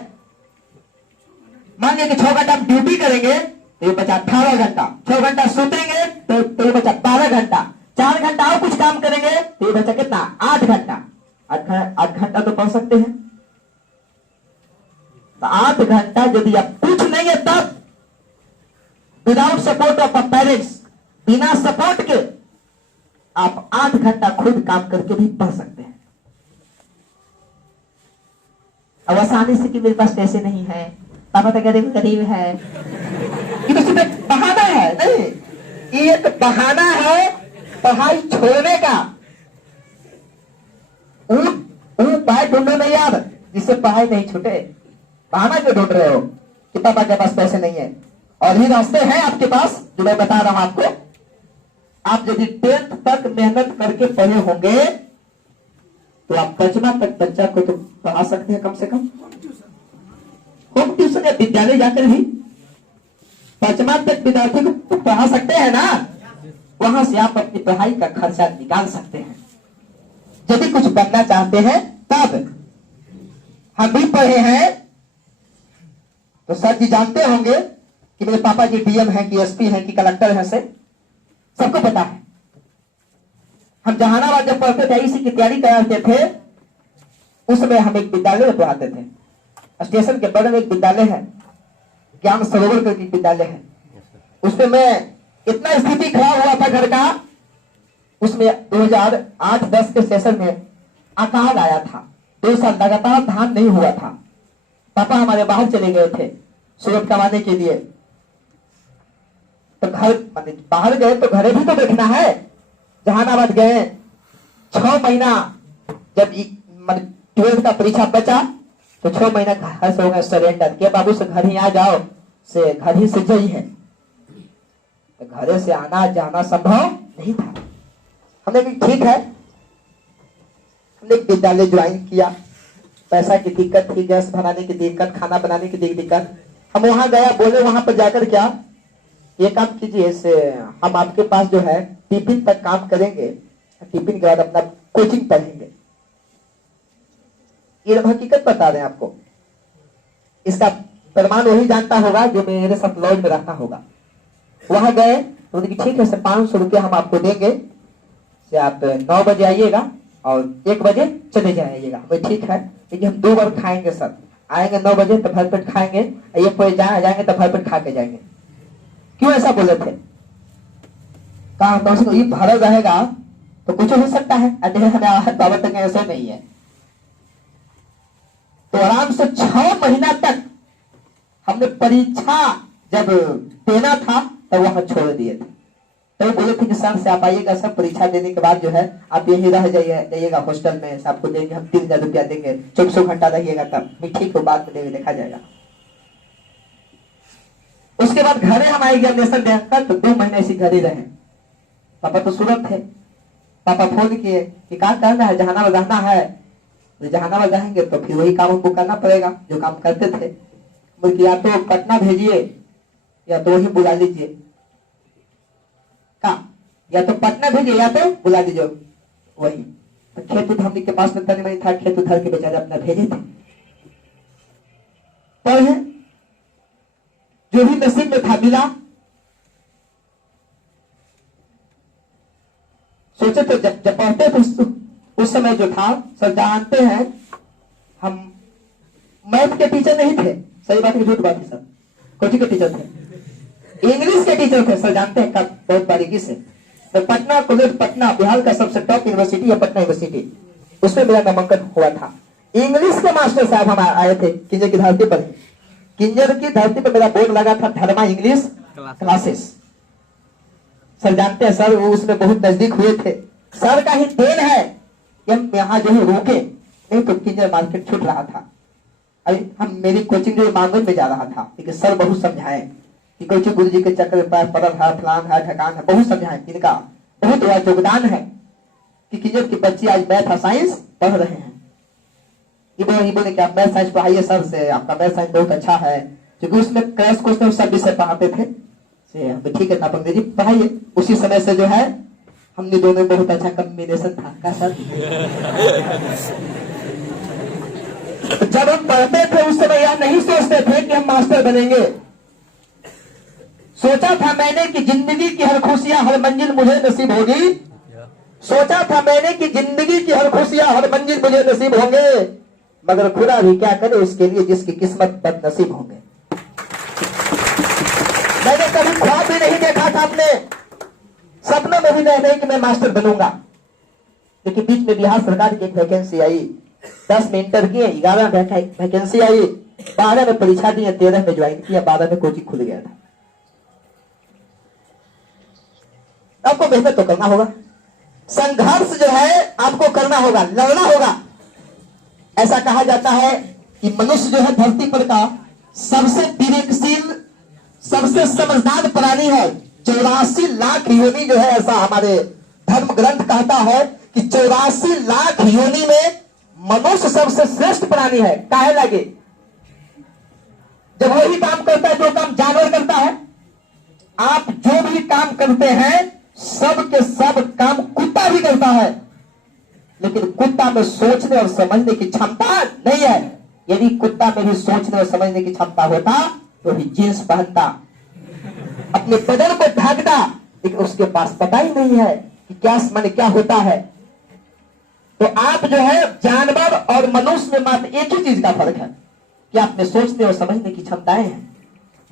मान लीजिए कि 6 घंटा आप ड्यूटी करेंगे तो ये बचा 18 घंटा, 6 घंटा सोतेंगे तो ये बचा 12 घंटा, 4 घंटा और कुछ काम करेंगे तो ये बचा कितना 8 घंटा। 8 घंटा तो पढ़ सकते हैं। तो 8 घंटा यदि आप कुछ नहीं है तब विदाउट सपोर्ट ऑफ पेरेंट्स, बिना सपोर्ट के आप 8 घंटा खुद काम करके भी पढ़ सकते हैं। अब आसानी से कि मेरे पास पैसे नहीं है, पापा तो गरीब है, ये तो सिर्फ एक बहाना है। नहीं, ये एक बहाना है पढ़ाई छोड़ने का। उपाय ढूंढो नहीं यार जिससे पढ़ाई नहीं छूटे। बहाना क्यों ढूंढ रहे हो कि पापा के पास पैसे नहीं है? और ये रास्ते हैं आपके पास जो मैं बता रहा हूं आपको। आप यदि 10th तक मेहनत करके पढ़े होंगे तो आप 5वां तक बच्चा को तो पढ़ा सकते हैं कम से कम। होम ट्यूशन या विद्यालय जाकर भी 5वां तक विद्यार्थी को पढ़ा सकते हैं ना। वहां से आप अपनी पढ़ाई का खर्चा निकाल सकते हैं। यदि कुछ बनना चाहते हैं तब हम भी पढ़े हैं तो सर जी जानते होंगे कि मेरे पापा जी डीएम हैं कि एसपी हैं कि कलेक्टर हैं, से सबको पता है। हम जहानाबाद जब पढ़ते थे इसी की तैयारी कराते थे, उसमें हम एक विद्यालय में पढ़ाते थे। स्टेशन के बगल में एक विद्यालय है, ज्ञान सरोवर करके विद्यालय है। उसमें मैं इतना स्थिति खराब हुआ था घर का, उसमें 2008-10 के सेशन में अकाल आया था। 2 साल लगातार धान नहीं हुआ था। पापा हमारे बाहर चले गए थे सूरत कमाने के लिए। तो घर बाहर गए तो घरे भी तो देखना है। जहानाबाद गए, 6 महीना जब 12th का परीक्षा बचा तो 6 महीना घर से हो गए सरेंडर के बाबू से घर ही आ जाओ, से घर ही से जई है। तो घरे से आना जाना संभव नहीं था। हमने भी ठीक है, हमने विद्यालय ज्वाइन किया। पैसा की दिक्कत थी, गैस बनाने की दिक्कत, खाना बनाने की दिक्कत। हम वहां गया, बोले वहां पर जाकर क्या ये काम कीजिए, इससे हम आपके पास जो है टिफिन तक काम करेंगे, टिफिन के बाद अपना कोचिंग पढ़ेंगे। ये हकीकत बता रहे हैं आपको। इसका प्रमाण वही जानता होगा जो मेरे साथ लॉज में रहता होगा। वहां गए तो ठीक है सर 500 रुपया हम आपको देंगे, से आप 9 बजे आइएगा और 1 बजे चले जाइएगा। भाई ठीक है, लेकिन हम 2 बार खाएंगे सर। आएंगे 9 बजे तो भर पेट खाएंगे, 1 बजे जाएंगे तो भर पेट खा के जाएंगे। क्यों ऐसा बोले थे? कहा तो ये भरा रहेगा तो कुछ हो सकता है, बाबा तक ऐसा नहीं है। तो आराम से 6 महीना तक हमने परीक्षा जब देना था तो वहां छोड़ दिए थे। तो बोले थे कि सर से आप आइएगा, सब परीक्षा देने के बाद जो है आप यही रह जाइएगा हॉस्टल में, आपको देंगे हम 3000 रुपया देंगे, 24 घंटा रहिएगा तब भी ठीक हो, बाद में देंगे, देखा जाएगा। उसके बाद घरे हम आए एग्जामिनेशन देकर तो 2 महीने ऐसी घर ही रहे। पापा तो सूरत थे। पापा फोन किए कि क्या करना है, जहानाबाद रहना है। तो जहानाबाद रहेंगे तो फिर वही काम हमको करना पड़ेगा जो काम करते थे। बोले या तो पटना भेजिए या तो वही बुला लीजिए। का या तो पटना भेजे या तो बुला दीजिए वही। तो खेत उधर के पास में तनी नहीं था, खेत उधर के बेचारे अपना भेजे थे। पढ़े, जो भी नसीब में था मिला। सोचे तो जब पढ़ते थे उस समय जो था, सर जानते हैं हम मैथ के टीचर नहीं थे, सही बात है झूठ बात है सर, कोचिंग के टीचर थे, इंग्लिश के टीचर थे सर, जानते हैं कब बहुत बारीकी से। तो पटना कॉलेज, पटना बिहार का सबसे टॉप यूनिवर्सिटी है पटना यूनिवर्सिटी, उसमें मेरा नामांकन हुआ था। इंग्लिश के मास्टर साहब हम आए थे किंजर की धरती पर, किंजर की धरती पर मेरा बोर्ड लगा था धर्मा इंग्लिश क्लासेस। सर जानते हैं सर, वो उसमें बहुत नजदीक हुए थे। सर का ही देन है कि हम यहाँ जो है रोके, नहीं तो किंजर मार्केट छूट रहा था। अभी हम मेरी कोचिंग जो मांगन में जा रहा था, लेकिन सर बहुत समझाए कि कोचिंग गुरु जी के चक्कर में पैर पड़ल है, फलान है, ढकान है, बहुत समझाए। इनका बहुत बड़ा योगदान है कि किंजर की बच्ची आज मैथ और साइंस पढ़ रहे हैं। ये बोले कि आप मैथ साइंस पढ़ाइए सर से, आपका मैथ साइंस बहुत अच्छा है, क्योंकि उसमें क्रैश क्वेश्चन सब विषय पढ़ाते थे। ठीक है नापंडे जी पढ़ाइए। उसी समय से जो है हमने दोनों बहुत अच्छा कॉम्बिनेशन था का सर। जब हम पढ़ते थे उस समय यह नहीं सोचते थे कि हम मास्टर बनेंगे। सोचा था मैंने कि जिंदगी की हर खुशियां हर मंजिल मुझे नसीब होगी, सोचा था मैंने कि जिंदगी की हर खुशियां हर मंजिल मुझे नसीब होंगे, मगर खुदा भी क्या करे उसके लिए जिसकी किस्मत बदनसीब होंगे। मैंने कभी ख्वाब भी नहीं देखा था अपने सपनों में भी नहीं कि मैं मास्टर बनूंगा, लेकिन बीच में बिहार सरकार की एक वैकेंसी आई, 10 में इंटर किए, 11 वैकेंसी आई, 12 में परीक्षा दी, 13 में ज्वाइन किया, 12 में कोचिंग खुल गया था। आपको मेहनत तो करना होगा, संघर्ष जो है आपको करना होगा, लड़ना होगा। ऐसा कहा जाता है कि मनुष्य जो है धरती पर का सबसे विवेकशील सबसे समझदार प्राणी है। 84 लाख योनि जो है, ऐसा हमारे धर्म ग्रंथ कहता है कि 84 लाख योनि में मनुष्य सबसे श्रेष्ठ प्राणी है। काहे लगे? जब वही काम करता है जो काम जानवर करता है। आप जो भी काम करते हैं सब के सब काम कुत्ता भी करता है, लेकिन कुत्ता में सोचने और समझने की क्षमता नहीं है। यदि कुत्ता में भी सोचने और समझने की क्षमता होता तो ही जींस पहनता, अपने बदन को ढकता, लेकिन उसके पास पता ही नहीं है कि क्या माने क्या होता है। तो आप जो है जानवर और मनुष्य में मात्र एक ही चीज का फर्क है कि आप में सोचने और समझने की क्षमताएं हैं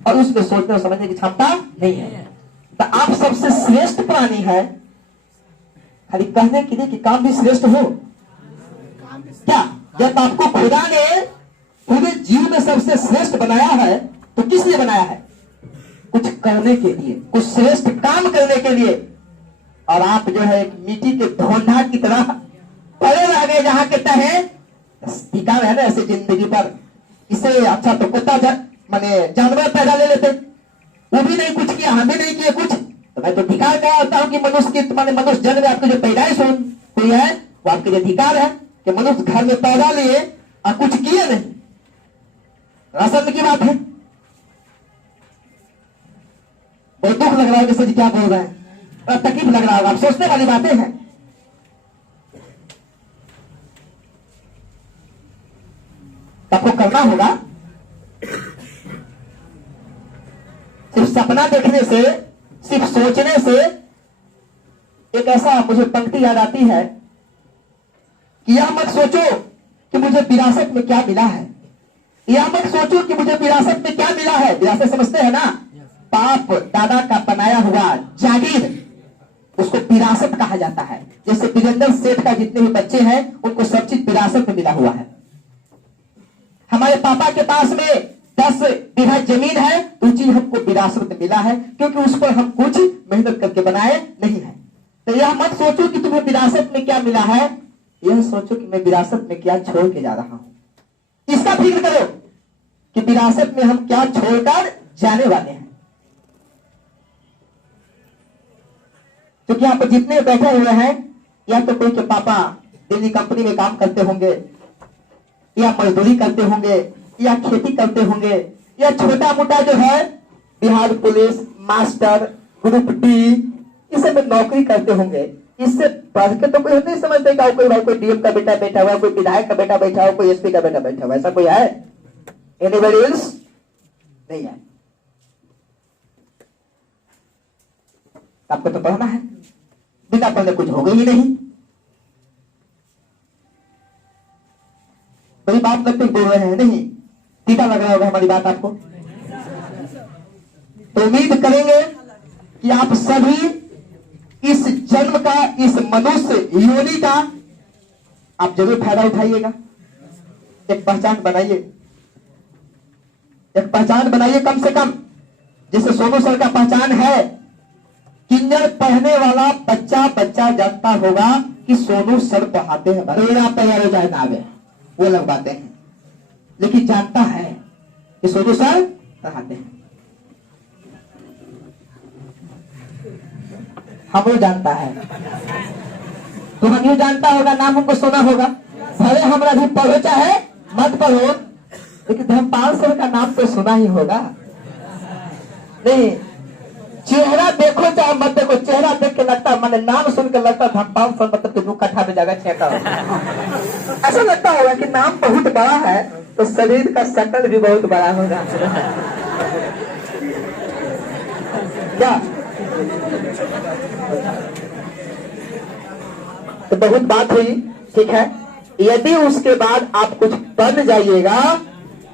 और उसमें सोचने और समझने की क्षमता नहीं है। तो आप सबसे श्रेष्ठ प्राणी है, खाली कहने के लिए कि काम भी श्रेष्ठ हो क्या? जब आपको खुदा ने पूरे जीव में सबसे श्रेष्ठ बनाया है तो किस लिए बनाया है? कुछ करने के लिए, कुछ श्रेष्ठ काम करने के लिए। और आप जो है मिट्टी के धोंधा की तरह पड़े रह गए जहां के तहे टिका है ना ऐसे जिंदगी पर। इससे अच्छा तो कुत्ता माने जानवर पैदा ले लेते, वो भी नहीं कुछ किया, हम भी नहीं किए कुछ। तो मैं तो अधिकार क्या होता हूं कि मनुष्य की माने मनुष्य जन्म में आपकी जो पैदाइश हुई है वो आपके लिए अधिकार है कि मनुष्य घर में पैदा लिए और कुछ किए नहीं। राशन की बात है, बहुत दुख लग रहा है कि सच क्या बोल रहे हैं, और तकलीफ लग रहा होगा, आप सोचने वाली बातें हैं। आपको करना होगा, सिर्फ सपना देखने से, सिर्फ सोचने से। एक ऐसा मुझे पंक्ति याद आती है कि यह मत सोचो कि मुझे विरासत में क्या मिला है, यह मत सोचो कि मुझे विरासत में क्या मिला है। विरासत समझते हैं ना, बाप दादा का बनाया हुआ जागीर, उसको विरासत कहा जाता है। जैसे वीरेंद्र सेठ का जितने भी बच्चे हैं उनको सब चीज विरासत में मिला हुआ है। हमारे पापा के पास में 10 बीघा जमीन है, वो चीज हमको विरासत में मिला है क्योंकि उस पर हम कुछ मेहनत करके बनाए नहीं है। तो यह मत सोचो कि तुम्हें विरासत में क्या मिला है, यह सोचो कि मैं विरासत में क्या छोड़ के जा रहा हूं। इसका फिक्र करो कि विरासत में हम क्या छोड़कर जाने वाले हैं। क्योंकि यहाँ पर जितने बैठे हुए हैं या तो कोई के पापा दिल्ली कंपनी में काम करते होंगे, या मजदूरी करते होंगे, या खेती करते होंगे, या छोटा मोटा जो है Bihar police master, group D, इसे में नौकरी करते होंगे, इससे पढ़ के तो कोई नहीं समझते कि कोई भाई कोई डीएम का बेटा बैठा हुआ, कोई विधायक का बेटा बैठा हुआ, कोई एसपी का बेटा बैठा हुआ, ऐसा कोई है? Anybody else? नहीं है। आपको तो पढ़ना है, बिना पढ़ने कुछ होगा ही नहीं। बड़ी बात लगती बोल रहे हैं, नहीं टीका लग रहा होगा हमारी बात आपको। तो उम्मीद करेंगे कि आप सभी इस जन्म का, इस मनुष्य योनि का आप जरूर फायदा उठाइएगा। एक पहचान बनाइए, एक पहचान बनाइए कम से कम, जिसे सोनू सर का पहचान है। किन्नर पढ़ने वाला बच्चा जानता होगा कि सोनू सर पढ़ाते हैं। भले आप तैयार हो जाए ना आवे, वो अलग बातें हैं, लेकिन जानता है कि सोनू सर पढ़ाते हैं। हम लोग जानता है, तो हम यूं जानता होगा, नाम हमको सुना होगा। भले हमरा भी पढ़ो चाहे मत पढ़ो, लेकिन धर्मपाल सर का नाम तो सुना ही होगा। नहीं, चेहरा देखो चाहे मत देखो, चेहरा देख के लगता है, मैंने नाम सुन के लगता है धर्मपाल सर मतलब तो 2 कट्ठा में जगह छेका ऐसा लगता होगा कि नाम बहुत बड़ा है, तो शरीर का शकल भी बहुत बड़ा होगा। क्या तो बहुत बात हुई, ठीक है। यदि उसके बाद आप कुछ बन जाइएगा,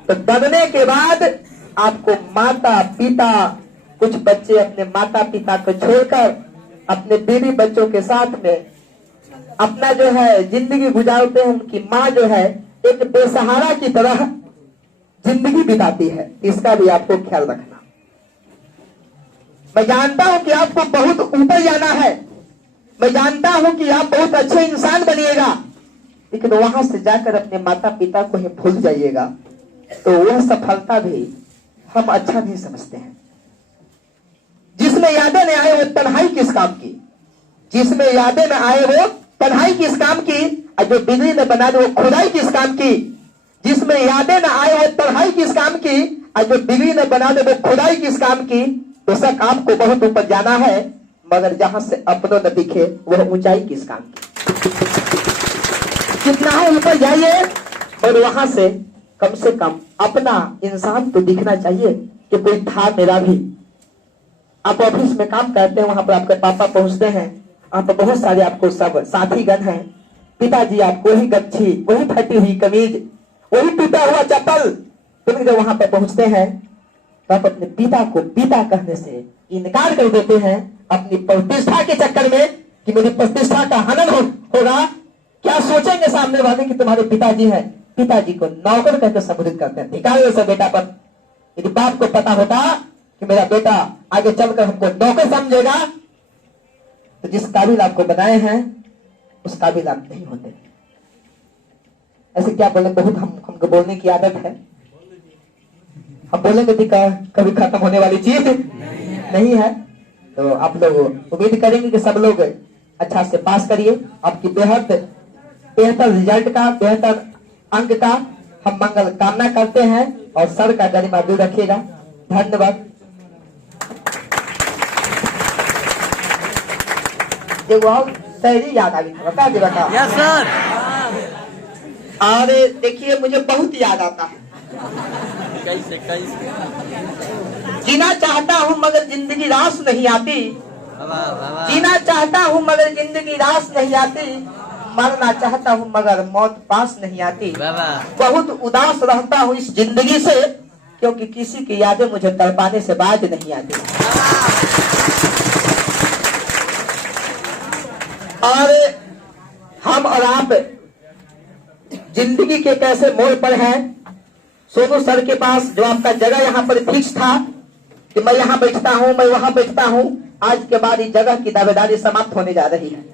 तो बनने के बाद आपको माता पिता, कुछ बच्चे अपने माता पिता को छोड़कर अपने बीवी बच्चों के साथ में अपना जो है जिंदगी गुजारते हैं। उनकी माँ जो है एक बेसहारा की तरह जिंदगी बिताती है, इसका भी आपको ख्याल रखना। मैं जानता हूं कि आपको बहुत ऊपर जाना है, मैं जानता हूं कि आप बहुत अच्छे इंसान बनिएगा, लेकिन वहां से जाकर अपने माता पिता को ही भूल जाइएगा, तो वह सफलता भी हम अच्छा नहीं समझते हैं। जिसमें यादें न आए वो तन्हाई किस काम की, जिसमें यादें न आए वो तन्हाई किस काम की, और जो बिजली न बना दे वो खुदाई किस काम की। जिसमें यादें न आए वो तन्हाई किस काम की, और जो बिजली न बना दे वो खुदाई किस काम की। बेशक आपको बहुत ऊपर जाना है, मगर जहां से अपनों न दिखे वह ऊंचाई किस काम की। कितना है ऊपर जाइए, और वहां से कम अपना इंसान तो दिखना चाहिए कि कोई था मेरा भी। आप ऑफिस में काम करते हैं, वहां पर आपके पापा पहुंचते हैं, वहां पर बहुत सारे आपको सब साथीगण हैं, पिताजी आपको वही गच्छी, वही फटी हुई कमीज, वही टूटा हुआ चप्पल, तुम जब वहां पर पहुंचते हैं तो आप अपने पिता को पिता कहने से इनकार कर देते हैं, अपनी प्रतिष्ठा के चक्कर में कि मेरी प्रतिष्ठा का हनन होगा। क्या सोचेंगे सामने वाले कि तुम्हारे पिताजी हैं, पिताजी को नौकर कहकर संबोधित करते हैं। धिक्कार है उस बेटा पर। यदि बाप को पता होता कि मेरा बेटा आगे चलकर हमको नौकर समझेगा, तो जिस काबिल आपको बनाए हैं उस काबिल आप नहीं होते। ऐसे क्या बोले, बहुत हमको बोलने की आदत है, हम बोलेंगे कि कभी खत्म होने वाली चीज नहीं है। तो आप लोग उम्मीद करेंगे कि सब लोग अच्छा से पास करिए। आपकी बेहतर रिजल्ट का, बेहतर अंक का हम मंगल कामना करते हैं, और सर का गरिमा दूर रखिएगा। धन्यवाद। शायरी याद आ गई, बता दे बता। Yes sir. और देखिए मुझे बहुत याद आता है। कैसे जीना चाहता हूँ मगर जिंदगी रास नहीं आती, बाबा जीना चाहता हूँ मगर जिंदगी रास नहीं आती, मरना चाहता हूँ मगर मौत पास नहीं आती। बाबा बहुत उदास रहता हूँ इस जिंदगी से, क्योंकि किसी की यादें मुझे तड़पाने से बाज नहीं आती। और हम और आप जिंदगी के कैसे मोड़ पर हैं। सोनू सर के पास जो आपका जगह यहाँ पर फिक्स था कि मैं यहाँ बैठता हूँ, मैं वहां बैठता हूँ, आज के बाद इस जगह की दावेदारी समाप्त होने जा रही है।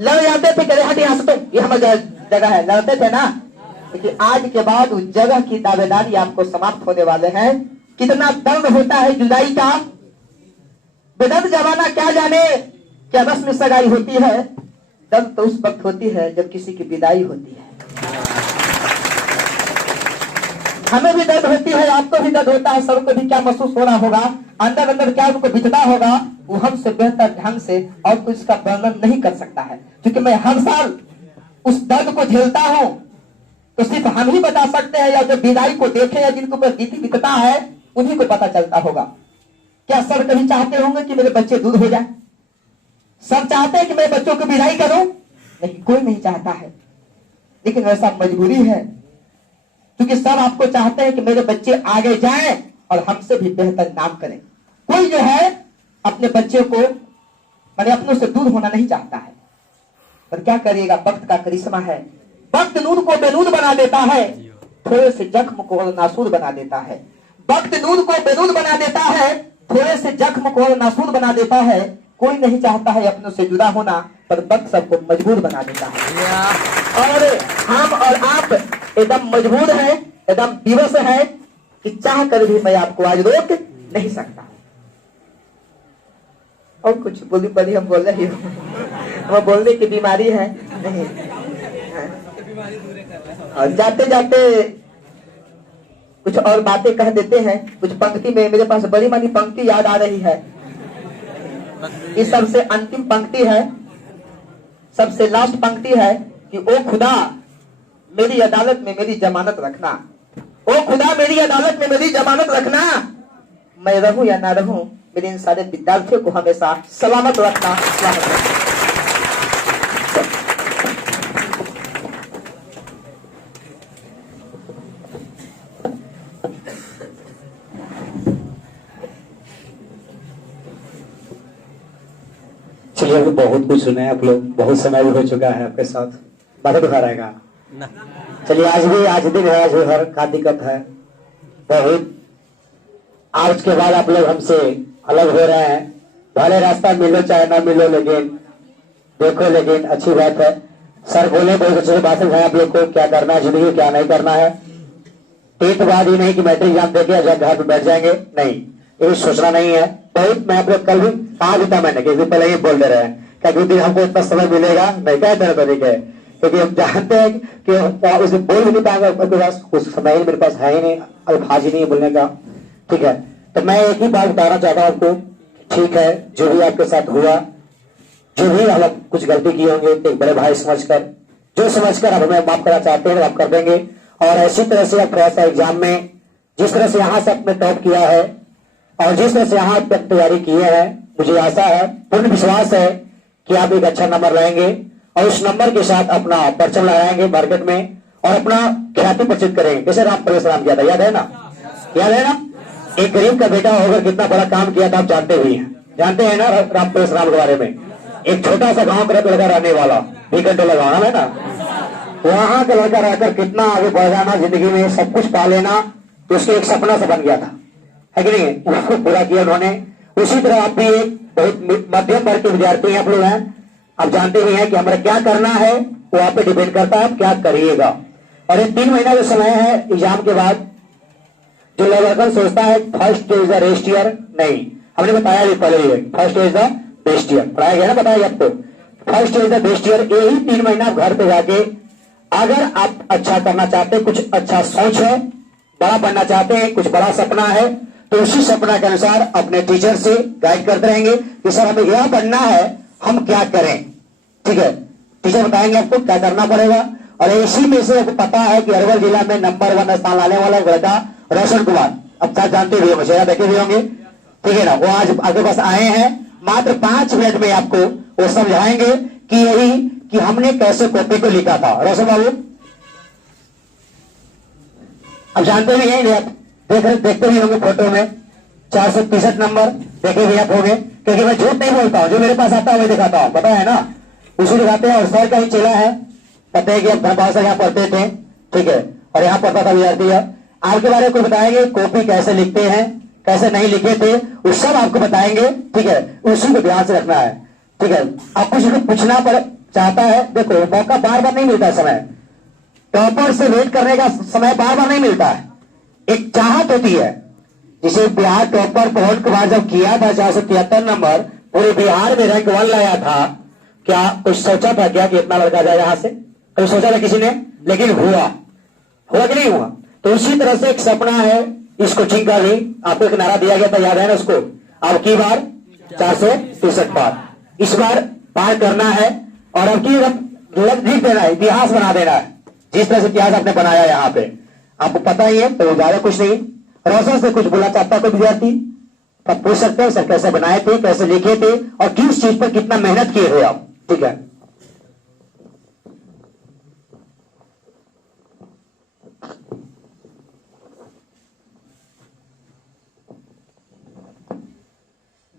लड़ जाते थे, कह हटे यहाँ से, तुम ये हमारी जगह है, लड़ते थे ना, लेकिन आज के बाद उस जगह की दावेदारी आपको समाप्त होने वाले हैं। कितना दर्द होता है जुदाई का, बेदर्द जमाना क्या जाने क्या रस्म सगाई होती है। दर्द तो उस वक्त होती है जब किसी की विदाई होती है। हमें भी दर्द होती है, आपको भी दर्द होता है, सबको भी क्या महसूस हो रहा होगा, अंदर अंदर क्या उनको बीतता होगा, वो हमसे बेहतर ढंग से और कोई इसका वर्णन नहीं कर सकता है, क्योंकि मैं हर साल उस दर्द को झेलता हूं। तो सिर्फ हम ही बता सकते हैं, या जो विदाई को देखे या जिनको ऊपर बीती बीतता है उन्हीं को पता चलता होगा। क्या सब कभी चाहते होंगे कि मेरे बच्चे दूर हो जाए? सब चाहते हैं कि मैं बच्चों को विदाई करूं? नहीं, कोई नहीं चाहता है, लेकिन ऐसा मजबूरी है, क्योंकि सब आपको चाहते हैं कि मेरे बच्चे आगे जाएं और हमसे भी बेहतर नाम करें। कोई जो है अपने बच्चे को मैंने अपनों से दूर होना नहीं चाहता है, पर क्या करिएगा, वक्त का करिश्मा है। वक्त नूर को बेनूर बना देता है, थोड़े से जख्म को नासूर बना देता है। वक्त नूर को बेनूर बना देता है, थोड़े से जख्म को नासूर बना देता है। कोई नहीं चाहता है अपनों से जुदा होना, पर वक्त सबको मजबूर बना देता है। और हम और आप एकदम मजबूर हैं, एकदम विवश है कि चाह कर भी मैं आपको आज रोक नहीं सकता। और कुछ बोली बड़ी हम बोल रही हूँ, वो बोलने की बीमारी है नहीं। और जाते जाते कुछ और बातें कह देते हैं। कुछ पंक्ति में मेरे पास बड़ी मानी पंक्ति याद आ रही है। ये सबसे अंतिम पंक्ति है, सबसे लास्ट पंक्ति है कि ओ खुदा मेरी अदालत में मेरी जमानत रखना, ओ खुदा मेरी अदालत में मेरी जमानत रखना, मैं रहूं या ना रहूं, मेरे इन सारे विद्यार्थियों को हमेशा सलामत रखना। चलिए, अभी बहुत कुछ सुने आप लोग, बहुत समय भी हो चुका है आपके साथ, बातें दिखा रहेगा। चलिए, आज दिन है, आज हर का दिक्कत है बहुत। आज के बाद आप लोग हमसे अलग हो रहे हैं, भले रास्ता मिलो चाहे ना मिलो, लेकिन देखो, लेकिन अच्छी बात है। सर बोले बहुत अच्छे से बात है आप लोग को, क्या करना है जिंदगी, क्या नहीं करना है। 10th बाद ही नहीं कि मैट्रिक एग्जाम देके घर पे बैठ जाएंगे, नहीं, ये सोचना नहीं है। बहुत मैं आप लोग कल भी कहा भी था मैंने, कि पहले ही बोल दे रहे हैं क्या कि हमको इतना समय मिलेगा नहीं, कहते हैं तरीके, क्योंकि हम जानते हैं कि उसे बोल भी नहीं पाएंगे, मेरे पास कुछ समय ही मेरे पास है ही नहीं, अल्फाज ही नहीं बोलने का। ठीक है, तो मैं एक ही बात बताना चाहता हूँ आपको, ठीक है, जो भी आपके साथ हुआ, जो भी हम कुछ गलती की होंगे, एक बड़े भाई समझकर, जो समझकर आप हमें माफ करना चाहते हैं आप कर देंगे। और ऐसी तरह से आप थोड़ा सा एग्जाम में जिस तरह से यहाँ से आपने टॉप किया है और जिस तरह से यहाँ तक तैयारी किए हैं, मुझे आशा है, पूर्ण विश्वास है कि आप एक अच्छा नंबर लाएंगे और उस नंबर के साथ अपना परचम लगाएंगे मार्केट में और अपना ख्याति प्रचित करेंगे। जैसे राम परशुराम किया था, याद है ना, याद है ना, एक गरीब का बेटा होकर कितना बड़ा काम किया था आप जानते भी हैं, जानते हैं ना राम परशुराम के बारे में। एक छोटा सा गांव का लड़का रहने वाला, बीकंटोला गाँव है ना, वहां का लड़का रहकर कितना आगे बढ़ जाना, जिंदगी में सब कुछ पा लेना, तो उसके एक सपना सा बन गया था, है कि नहीं, उसको पूरा किया उन्होंने। उसी तरह आप भी एक बहुत मध्यम वर्ग के विद्यार्थी आप लोग हैं, आप जानते भी हैं कि हमारा क्या करना है वो आप पे डिपेंड करता है, आप क्या करिएगा। और ये 3 महीना जो समय है एग्जाम के बाद, जो लड़का सोचता है first is the best year, नहीं, हमने बताया भी पहले ही, first is the best year पढ़ाया गया ना, बताया आपको, first is the best year. यही 3 महीना आप घर पे जाके अगर आप अच्छा करना चाहते हैं, कुछ अच्छा सोच है, बड़ा बनना चाहते हैं, कुछ बड़ा सपना है, तो उसी सपना के अनुसार अपने टीचर से गाइड करते रहेंगे कि सर हमें यह बनना है, हम क्या करें। ठीक है, टीचर बताएंगे आपको क्या करना पड़ेगा। और इसी में से आपको पता है कि अरवल जिला में नंबर 1 स्थान लाने वाला लड़का रोशन कुमार, अब शायद जानते भी होंगे, चेहरा देखे भी होंगे, ठीक है ना, वो आज आपके पास आए हैं। मात्र 5 मिनट में आपको वो समझाएंगे कि यही कि हमने कैसे कॉपी को लिखा था। रोशन बाबू अब जानते भी हैं, देखते भी होंगे फोटो में 463 नंबर देखे भी आप होंगे, क्योंकि मैं झूठ नहीं बोलता हूँ, जो मेरे पास आता है वही दिखाता हूँ, पता है ना, उसी दिखाते हैं। और सर का ही चेला है, पता है कि अब धनबाद से यहाँ पढ़ते थे, ठीक है, और यहाँ पढ़ता था विद्यार्थी है। आपके बारे में कोई बताएंगे, कॉपी कैसे लिखते हैं, कैसे नहीं लिखे थे, वो सब आपको बताएंगे, ठीक है, उसी को ध्यान से रखना है, ठीक है। आप कुछ पूछना पड़ चाहता है, देखो मौका बार बार नहीं मिलता, समय टॉपर से वेट करने का समय बार बार नहीं मिलता है, एक चाहत होती है। जिसे बिहार टॉपर पहुंच कुमार जब किया था 473 नंबर, पूरे बिहार में रैंक 1 लाया था, क्या कुछ सोचा था क्या कि इतना लड़का जाए यहां से, कभी सोचा था किसी ने? लेकिन हुआ कि नहीं हुआ। तो उसी तरह से एक सपना है इस कोचिंग का भी, आपको एक नारा दिया गया था, याद है ना उसको, अब की बार 463 बार। इस बार पार करना है और अब की लिख देना है, इतिहास बना देना है। जिस तरह से इतिहास आपने बनाया यहाँ पे आपको पता ही है, तो ज्यादा कुछ नहीं। रोशन से कुछ बोला चाहता कोई विद्यार्थी आप पूछ सकते हैं, सर कैसे बनाए थे, कैसे लिखे थे और किस चीज पर कितना मेहनत किए थे आप। ठीक है,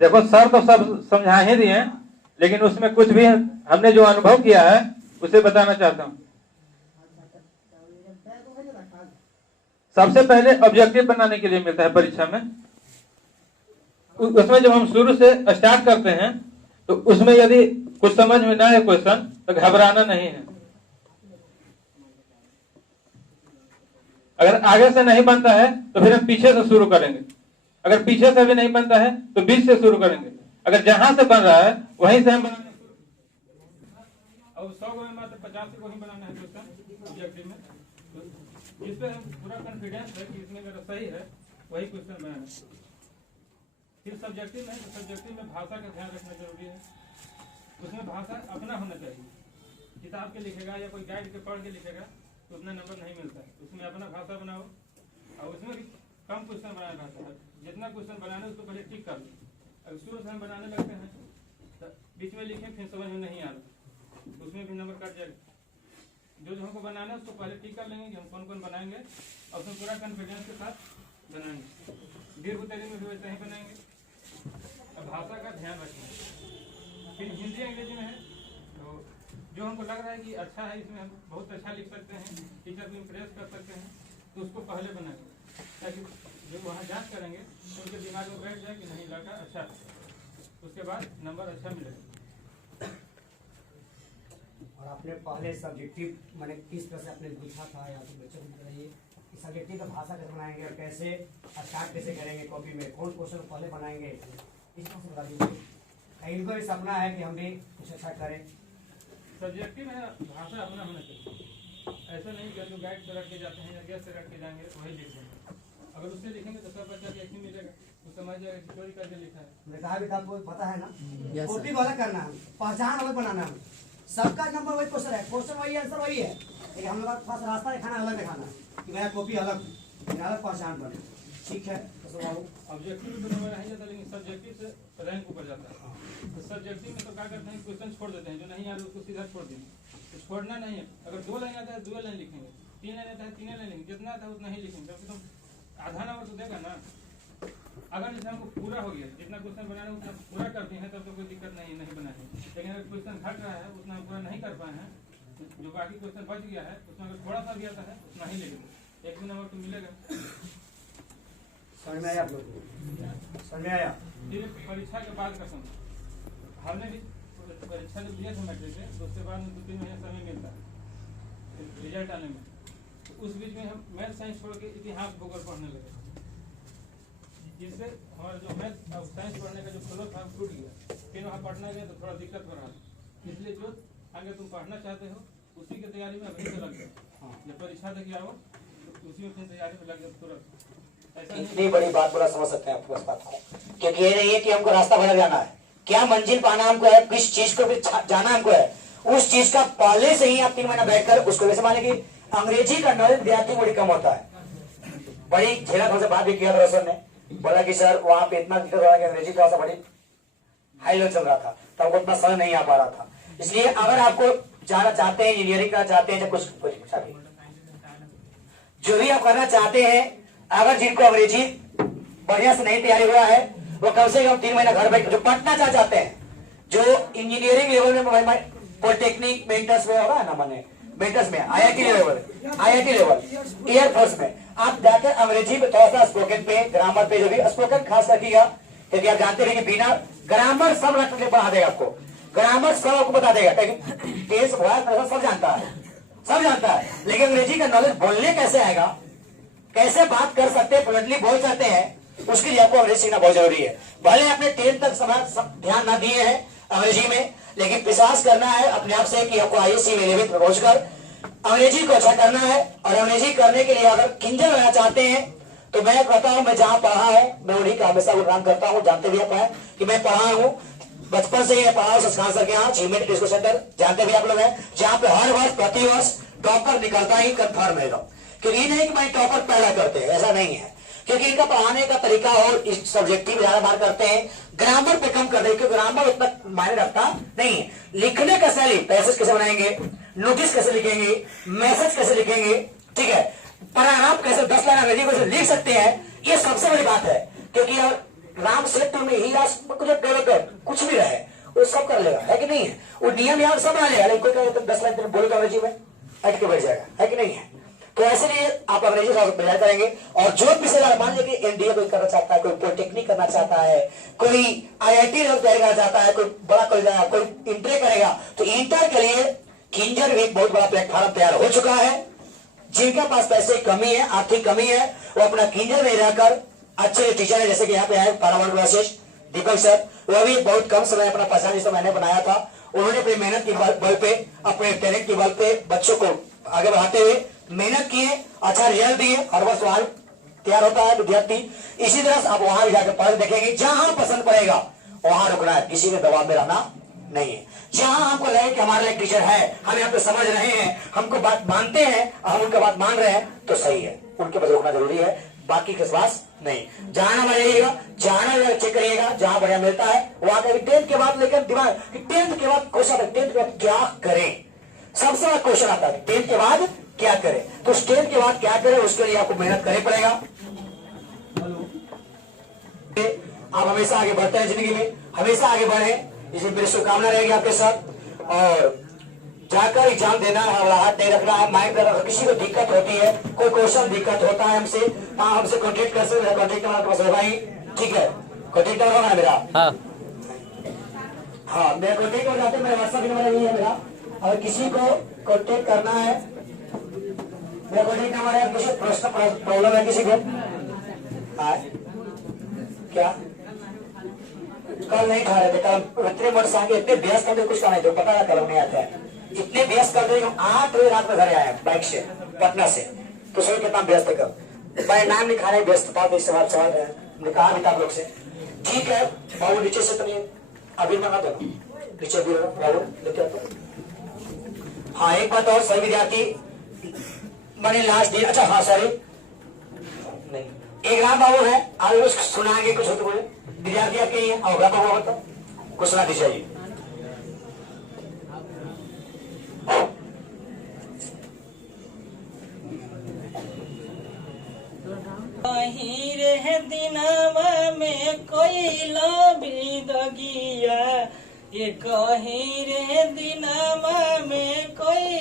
देखो सर तो सब समझा ही दिए हैं, लेकिन उसमें कुछ भी हमने जो अनुभव किया है उसे बताना चाहता हूं। सबसे पहले ऑब्जेक्टिव बनाने के लिए मिलता है परीक्षा में। उसमें जब हम शुरू से स्टार्ट करते हैं तो उसमें यदि कुछ समझ में ना है क्वेश्चन तो घबराना नहीं है। अगर आगे से नहीं बनता है तो फिर हम पीछे से शुरू करेंगे। अगर पीछे से भी नहीं बनता है तो बीच से शुरू करेंगे। अगर जहां से बन रहा है वहीं से हम बनाना। अब 100 में मात्र 50 को ही बनाना है क्वेश्चन ऑब्जेक्टिव में, जिस पे हम पूरा कॉन्फिडेंस है कि इसमें मेरा सही है वही क्वेश्चन बनाना है। फिर सब्जेक्टिव में, सब्जेक्टिव में भाषा का ध्यान रखना जरूरी है। उसमें भाषा अपना होना चाहिए। किताब के लिखेगा या कोई गाइड के पढ़ के लिखेगा तो उतना नंबर नहीं मिलता है। उसमें अपना भाषा बनाओ और उसमें भी कम क्वेश्चन बनाना रहता है। जितना क्वेश्चन बनाना है उसको पहले टिक कर लो। अगर शुरू से हम बनाने लगते हैं तो बीच में लिखें फिर समझ में नहीं आ रहा, उसमें भी नंबर कट जाएगा। जो हमको बनाना है उसको पहले टिक कर लेंगे कि हम कौन कौन बनाएंगे और उसमें पूरा कॉन्फिडेंस के साथ बनाएंगे। दीर्घ उतरी में भी वैसे ही बनाएंगे। अब भाषा का ध्यान रखें। फिर हिंदी अंग्रेजी में है तो जो हमको लग रहा है कि अच्छा है, इसमें हम बहुत अच्छा लिख सकते हैं, टीचर को इम्प्रेस कर सकते हैं, तो उसको पहले बनाएंगे ताकि जो वहाँ जांच करेंगे तो उनके दिमाग में बैठ जाए कि नहीं लड़का अच्छा है, उसके बाद नंबर अच्छा मिलेगा। और आपने पहले सब्जेक्टिव मैंने किस तरह से आपने पूछा था या तो बच्चों को बताइए कि सब्जेक्टिव का भाषा कैसे बनाएंगे और कैसे स्टार्ट कैसे करेंगे, कॉपी में कौन क्वेश्चन पहले बनाएंगे, इस तरह से बता दीजिए। इनको भी सपना है कि हम भी कुछ अच्छा करें। सब्जेक्टिव है भाषा अपना होना चाहिए। ऐसा नहीं कि जो गाइड से रख के जाते हैं या गैस से रख के जाएंगे वही लिख देंगे। अगर उससे लिखेंगे तो सब बच्चा एक ही मिलेगा, तो समझ जाएगा कि चोरी करके लिखा है। मैंने कहा भी था, आपको पता है ना, कॉपी वाला करना है, पहचान अलग बनाना है। सबका नंबर वही क्वेश्चन है, क्वेश्चन वही आंसर वही है, लेकिन हम लोग के पास रास्ता दिखाना अलग दिखाना है कि मेरा कॉपी अलग अलग पहचान बने। ठीक है, ऑब्जेक्टिव में नंबर नहीं जाता, लेकिन सब्जेक्टिव से रैंक ऊपर जाता है। तो सब्जेक्टिव में तो क्या करते हैं, क्वेश्चन छोड़ देते हैं, जो नहीं आ रहा उसको सीधा छोड़ देंगे। तो छोड़ना नहीं है। अगर 2 लाइन आता है 2 लाइन लिखेंगे, 3 लाइन आता है 3 लाइन लिखेंगे, जितना आता है उतना ही लिखेंगे। जब तुम आधा नंबर तो देगा ना। अगर जैसे हमको पूरा हो गया, जितना क्वेश्चन बनाना उतना पूरा करते हैं तब तो कोई दिक्कत नहीं बनाए। लेकिन अगर क्वेश्चन घट रहा है उतना पूरा नहीं कर पाए हैं, जो बाकी क्वेश्चन बच गया है उसमें अगर थोड़ा सा भी आता है उतना ही लिखेंगे, 1 नंबर तो मिलेगा। समझ में आया आप लोग को? समझ में आया? फिर परीक्षा के बाद का समय, हमने भी परीक्षा जब दिया था मैट्रिक से, तो उसके बाद में 2-3 महीने समय मिलता है रिजल्ट आने में। तो उस बीच में हम मैथ साइंस छोड़ के इतिहास भूगोल पढ़ने लगे, जिससे हमारा जो मैथ और साइंस पढ़ने का जो फ्लो था टूट गया। फिर वहाँ पढ़ना गया तो थोड़ा दिक्कत हो रहा था। इसलिए जो आगे तुम पढ़ना चाहते हो उसी की तैयारी में अभी से लग जाओ। जब परीक्षा तक आओ तो उसी में फिर तैयारी में लग जाओ तुरंत। इतनी बड़ी बात बोला, समझ सकते हैं आपको इस बात को, क्योंकि ये नहीं है कि हमको रास्ता भटक जाना है, क्या मंजिल पाना हमको है, किस चीज को भी जाना हमको है, उस चीज का पहले से ही आप 3 महीना बैठकर उसको। वैसे माने कि अंग्रेजी का नॉलेज विद्यार्थी बड़ी कम होता है। बड़ी झेला से बात भी किया सर ने, बोला कि सर वहां पे इतना दिक्कत हो रहा है कि अंग्रेजी थोड़ा सा बड़ी हाई लेवल चल रहा था, तो हमको उतना समझ नहीं आ पा रहा था। इसलिए अगर आपको जाना चाहते हैं, इंजीनियरिंग करना चाहते हैं, जब कुछ जो भी आप करना चाहते हैं, अगर जिनको अंग्रेजी बढ़िया से नहीं तैयारी हुआ है वो कम से कम 3 महीना घर बैठ, जो पढ़ना चाहते हैं, जो इंजीनियरिंग लेवल में पॉलिटेक्निक मेंटर्स में होगा ना, माने मेंटर्स में आईआईटी लेवल, एयरफोर्स में आप जाकर अंग्रेजी में थोड़ा सा स्पोकन पे, ग्रामर पे, जो भी स्पोकन खास रखिएगा, क्योंकि आप जानते हैं कि बिना ग्रामर सब रखने पढ़ा देगा आपको, ग्रामर सब आपको बता देगा। टेस्ट सब जानता है, लेकिन अंग्रेजी का नॉलेज बोलने कैसे आएगा, कैसे बात कर सकते हैं, फ्लुएंटली बोल सकते हैं, उसके लिए आपको अंग्रेजी सीखना बहुत जरूरी है। भले आपने 10 तक ध्यान ना दिए हैं अंग्रेजी में, लेकिन विश्वास करना है अपने आप से कि आपको ISC लेवल पर पहुंचकर अंग्रेजी को अच्छा करना है। और अंग्रेजी करने के लिए अगर किंजल रहना चाहते हैं तो मैं कहता हूँ, मैं जहाँ पढ़ा हूँ मैं उन्हीं का हमेशा गुणगान करता हूँ। जानते भी आप हैं कि मैं पढ़ा हूँ, बचपन से ही पढ़ा हूँ संस्कार सर के यहाँ अचीवमेंट डिस्को सेंटर, जानते भी आप लोग हैं, जहाँ पे हर वर्ष प्रति वर्ष टॉपर निकलता ही कन्फर्म है। क्योंकि ये नहीं कि मैं टॉपर पैदा करते हैं, ऐसा नहीं है, क्योंकि इनका पढ़ाने का तरीका और इस सब्जेक्टिव ज्यादा बार करते हैं, ग्रामर पे कम करते हैं, क्योंकि ग्रामर उतना मायने रखता नहीं है। लिखने का शैली, पैसेज कैसे बनाएंगे, नोटिस कैसे लिखेंगे, मैसेज कैसे लिखेंगे, ठीक है, पैराग्राफ कैसे 10 लाइन अंग्रेजी कैसे लिख सकते हैं, ये सबसे बड़ी बात है। क्योंकि राम सेतु में ही कुछ भी रहे वो सब कर लेगा, है कि नहीं है, वो नियम यार सब बना लेगा, लेकिन कोई कहे तो 10 लाइन बोलेगा अंग्रेजी में अट के बैठ जाएगा, है कि नहीं है। तो ऐसे लिए आप अंग्रेजी प्रयास करेंगे। और जो विषय मान लीजिए एनडीए कोई करना चाहता है, कोई पॉलिटेक्निक करना चाहता है, कोई IIT तैयारी करना चाहता है, कोई बड़ा कॉलेज जाएगा, कोई इंटर करेगा, तो इंटर के लिए किंजर भी एक बहुत बड़ा प्लेटफॉर्म तैयार हो चुका है। जिनके पास पैसे की कमी है, आर्थिक कमी है, वो अपना किंजर में रहकर अच्छे टीचर है, जैसे कि यहाँ पे आए पारावान क्लासेस दीपक सर, वह भी बहुत कम समय अपना पहचान जिसको मैंने बनाया था, उन्होंने अपनी मेहनत की बल पे, अपने टैलेंट की बल पे बच्चों को आगे बढ़ाते हुए मेहनत किए, अच्छा रिजल्ट दिए। हर वर्ष वहां तैयार होता है विद्यार्थी। इसी तरह आप वहां भी जाकर पढ़ देखेंगे, जहां पसंद पड़ेगा वहां रुकना है, किसी के दबाव में रहना नहीं है। जहां हमको लगे कि हमारे एक टीचर है, हम यहाँ पे समझ रहे हैं, हमको बात मानते हैं, हम उनका बात मान रहे हैं, तो सही है, उनके पास रुकना जरूरी है, बाकी के पास नहीं। जाना बढ़िएगा, जाना चेक करिएगा, जहां बढ़िया मिलता है वहां का। 10th के बाद लेकर दिमाग 10th के बाद क्वेश्चन, 10th के बाद क्या करें, सबसे बड़ा क्वेश्चन आता है 10th के बाद क्या करें। तो 10th के बाद क्या करें, उसके लिए आपको मेहनत करनी पड़ेगा। आप हमेशा आगे बढ़ते हैं जिंदगी में, हमेशा आगे बढ़े, इसी मेरी शुभकामना रहेगी आपके साथ। और जाकर एग्जाम देना है, हाथ नहीं रखना है, माइंड में रखना। किसी को दिक्कत होती है, कोई क्वेश्चन दिक्कत होता है हमसे, हाँ हमसे कॉन्टेक्ट कर सकते, कॉन्टेक्ट नंबर पास होगा ही, ठीक है, कॉन्टेक्ट नंबर है मेरा, हाँ मेरा कॉन्टेक्ट हो जाते, मेरा व्हाट्सएप नंबर यही है मेरा। अगर किसी को कॉन्टेक्ट करना है, मेरा कॉन्टेक्ट नंबर है, किसी प्रश्न प्रॉब्लम है किसी को, क्या कल नहीं खा रहे थे, कल इतने वर्ष आगे इतने व्यस्त करते कुछ नहीं तो पता है, कल नहीं आता है, इतने व्यस्त कर देंगे। 8 बजे रात में घर आए बाइक से पटना से, तो सोच कितना व्यस्त है, कल भाई नाम नहीं खा रहे, व्यस्तता के सवाल है, हमने कहा भी था लोग से, ठीक है बाबू नीचे से तो अभी मंगा दो, नीचे भी बाबू लेते तो। हाँ एक बात और, सही विद्यार्थी मैंने लास्ट दिन, अच्छा हाँ सॉरी नहीं, एक राम बाबू है, आज वो सुनाएंगे कुछ होते बोले, विद्यार्थी आपके ही है, और राम बाबू बताओ कुछ सुना दीजिए। कहीं रह दिनावा में कोई भी दगिया, ये कहीं रह दिनावा में कोई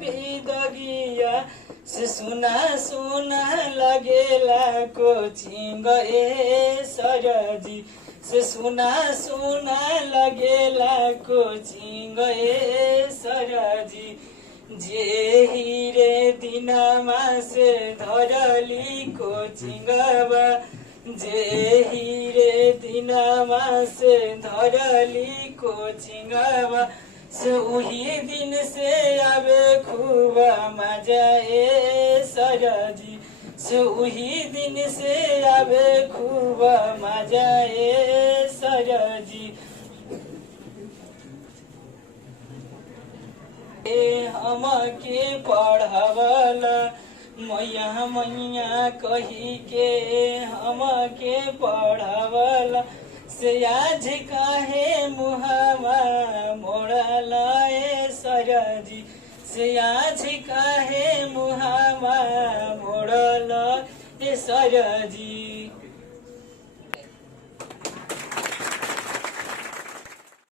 भी दगिया, से सुना सुना लगेला कोचिंग ए सरजी, से सुना सुना लगेला कोचिंग ए सरजी, जे हीरे दिनामा से धरली कोचिंगवा, जे हीरे दिनामा से धरली कोचिंगवा, से उही दिन से आवे खूब मजा ए सरजी, से उही दिन से आवे खूब मजा ए सरजी। हम के पढ़ावला मैया मैया कही के, हम के पढ़ावला, से आज काहे मुहावा मोड़ला ए सरजी, से आज काहे मुहावा मोड़ला ए सरजी।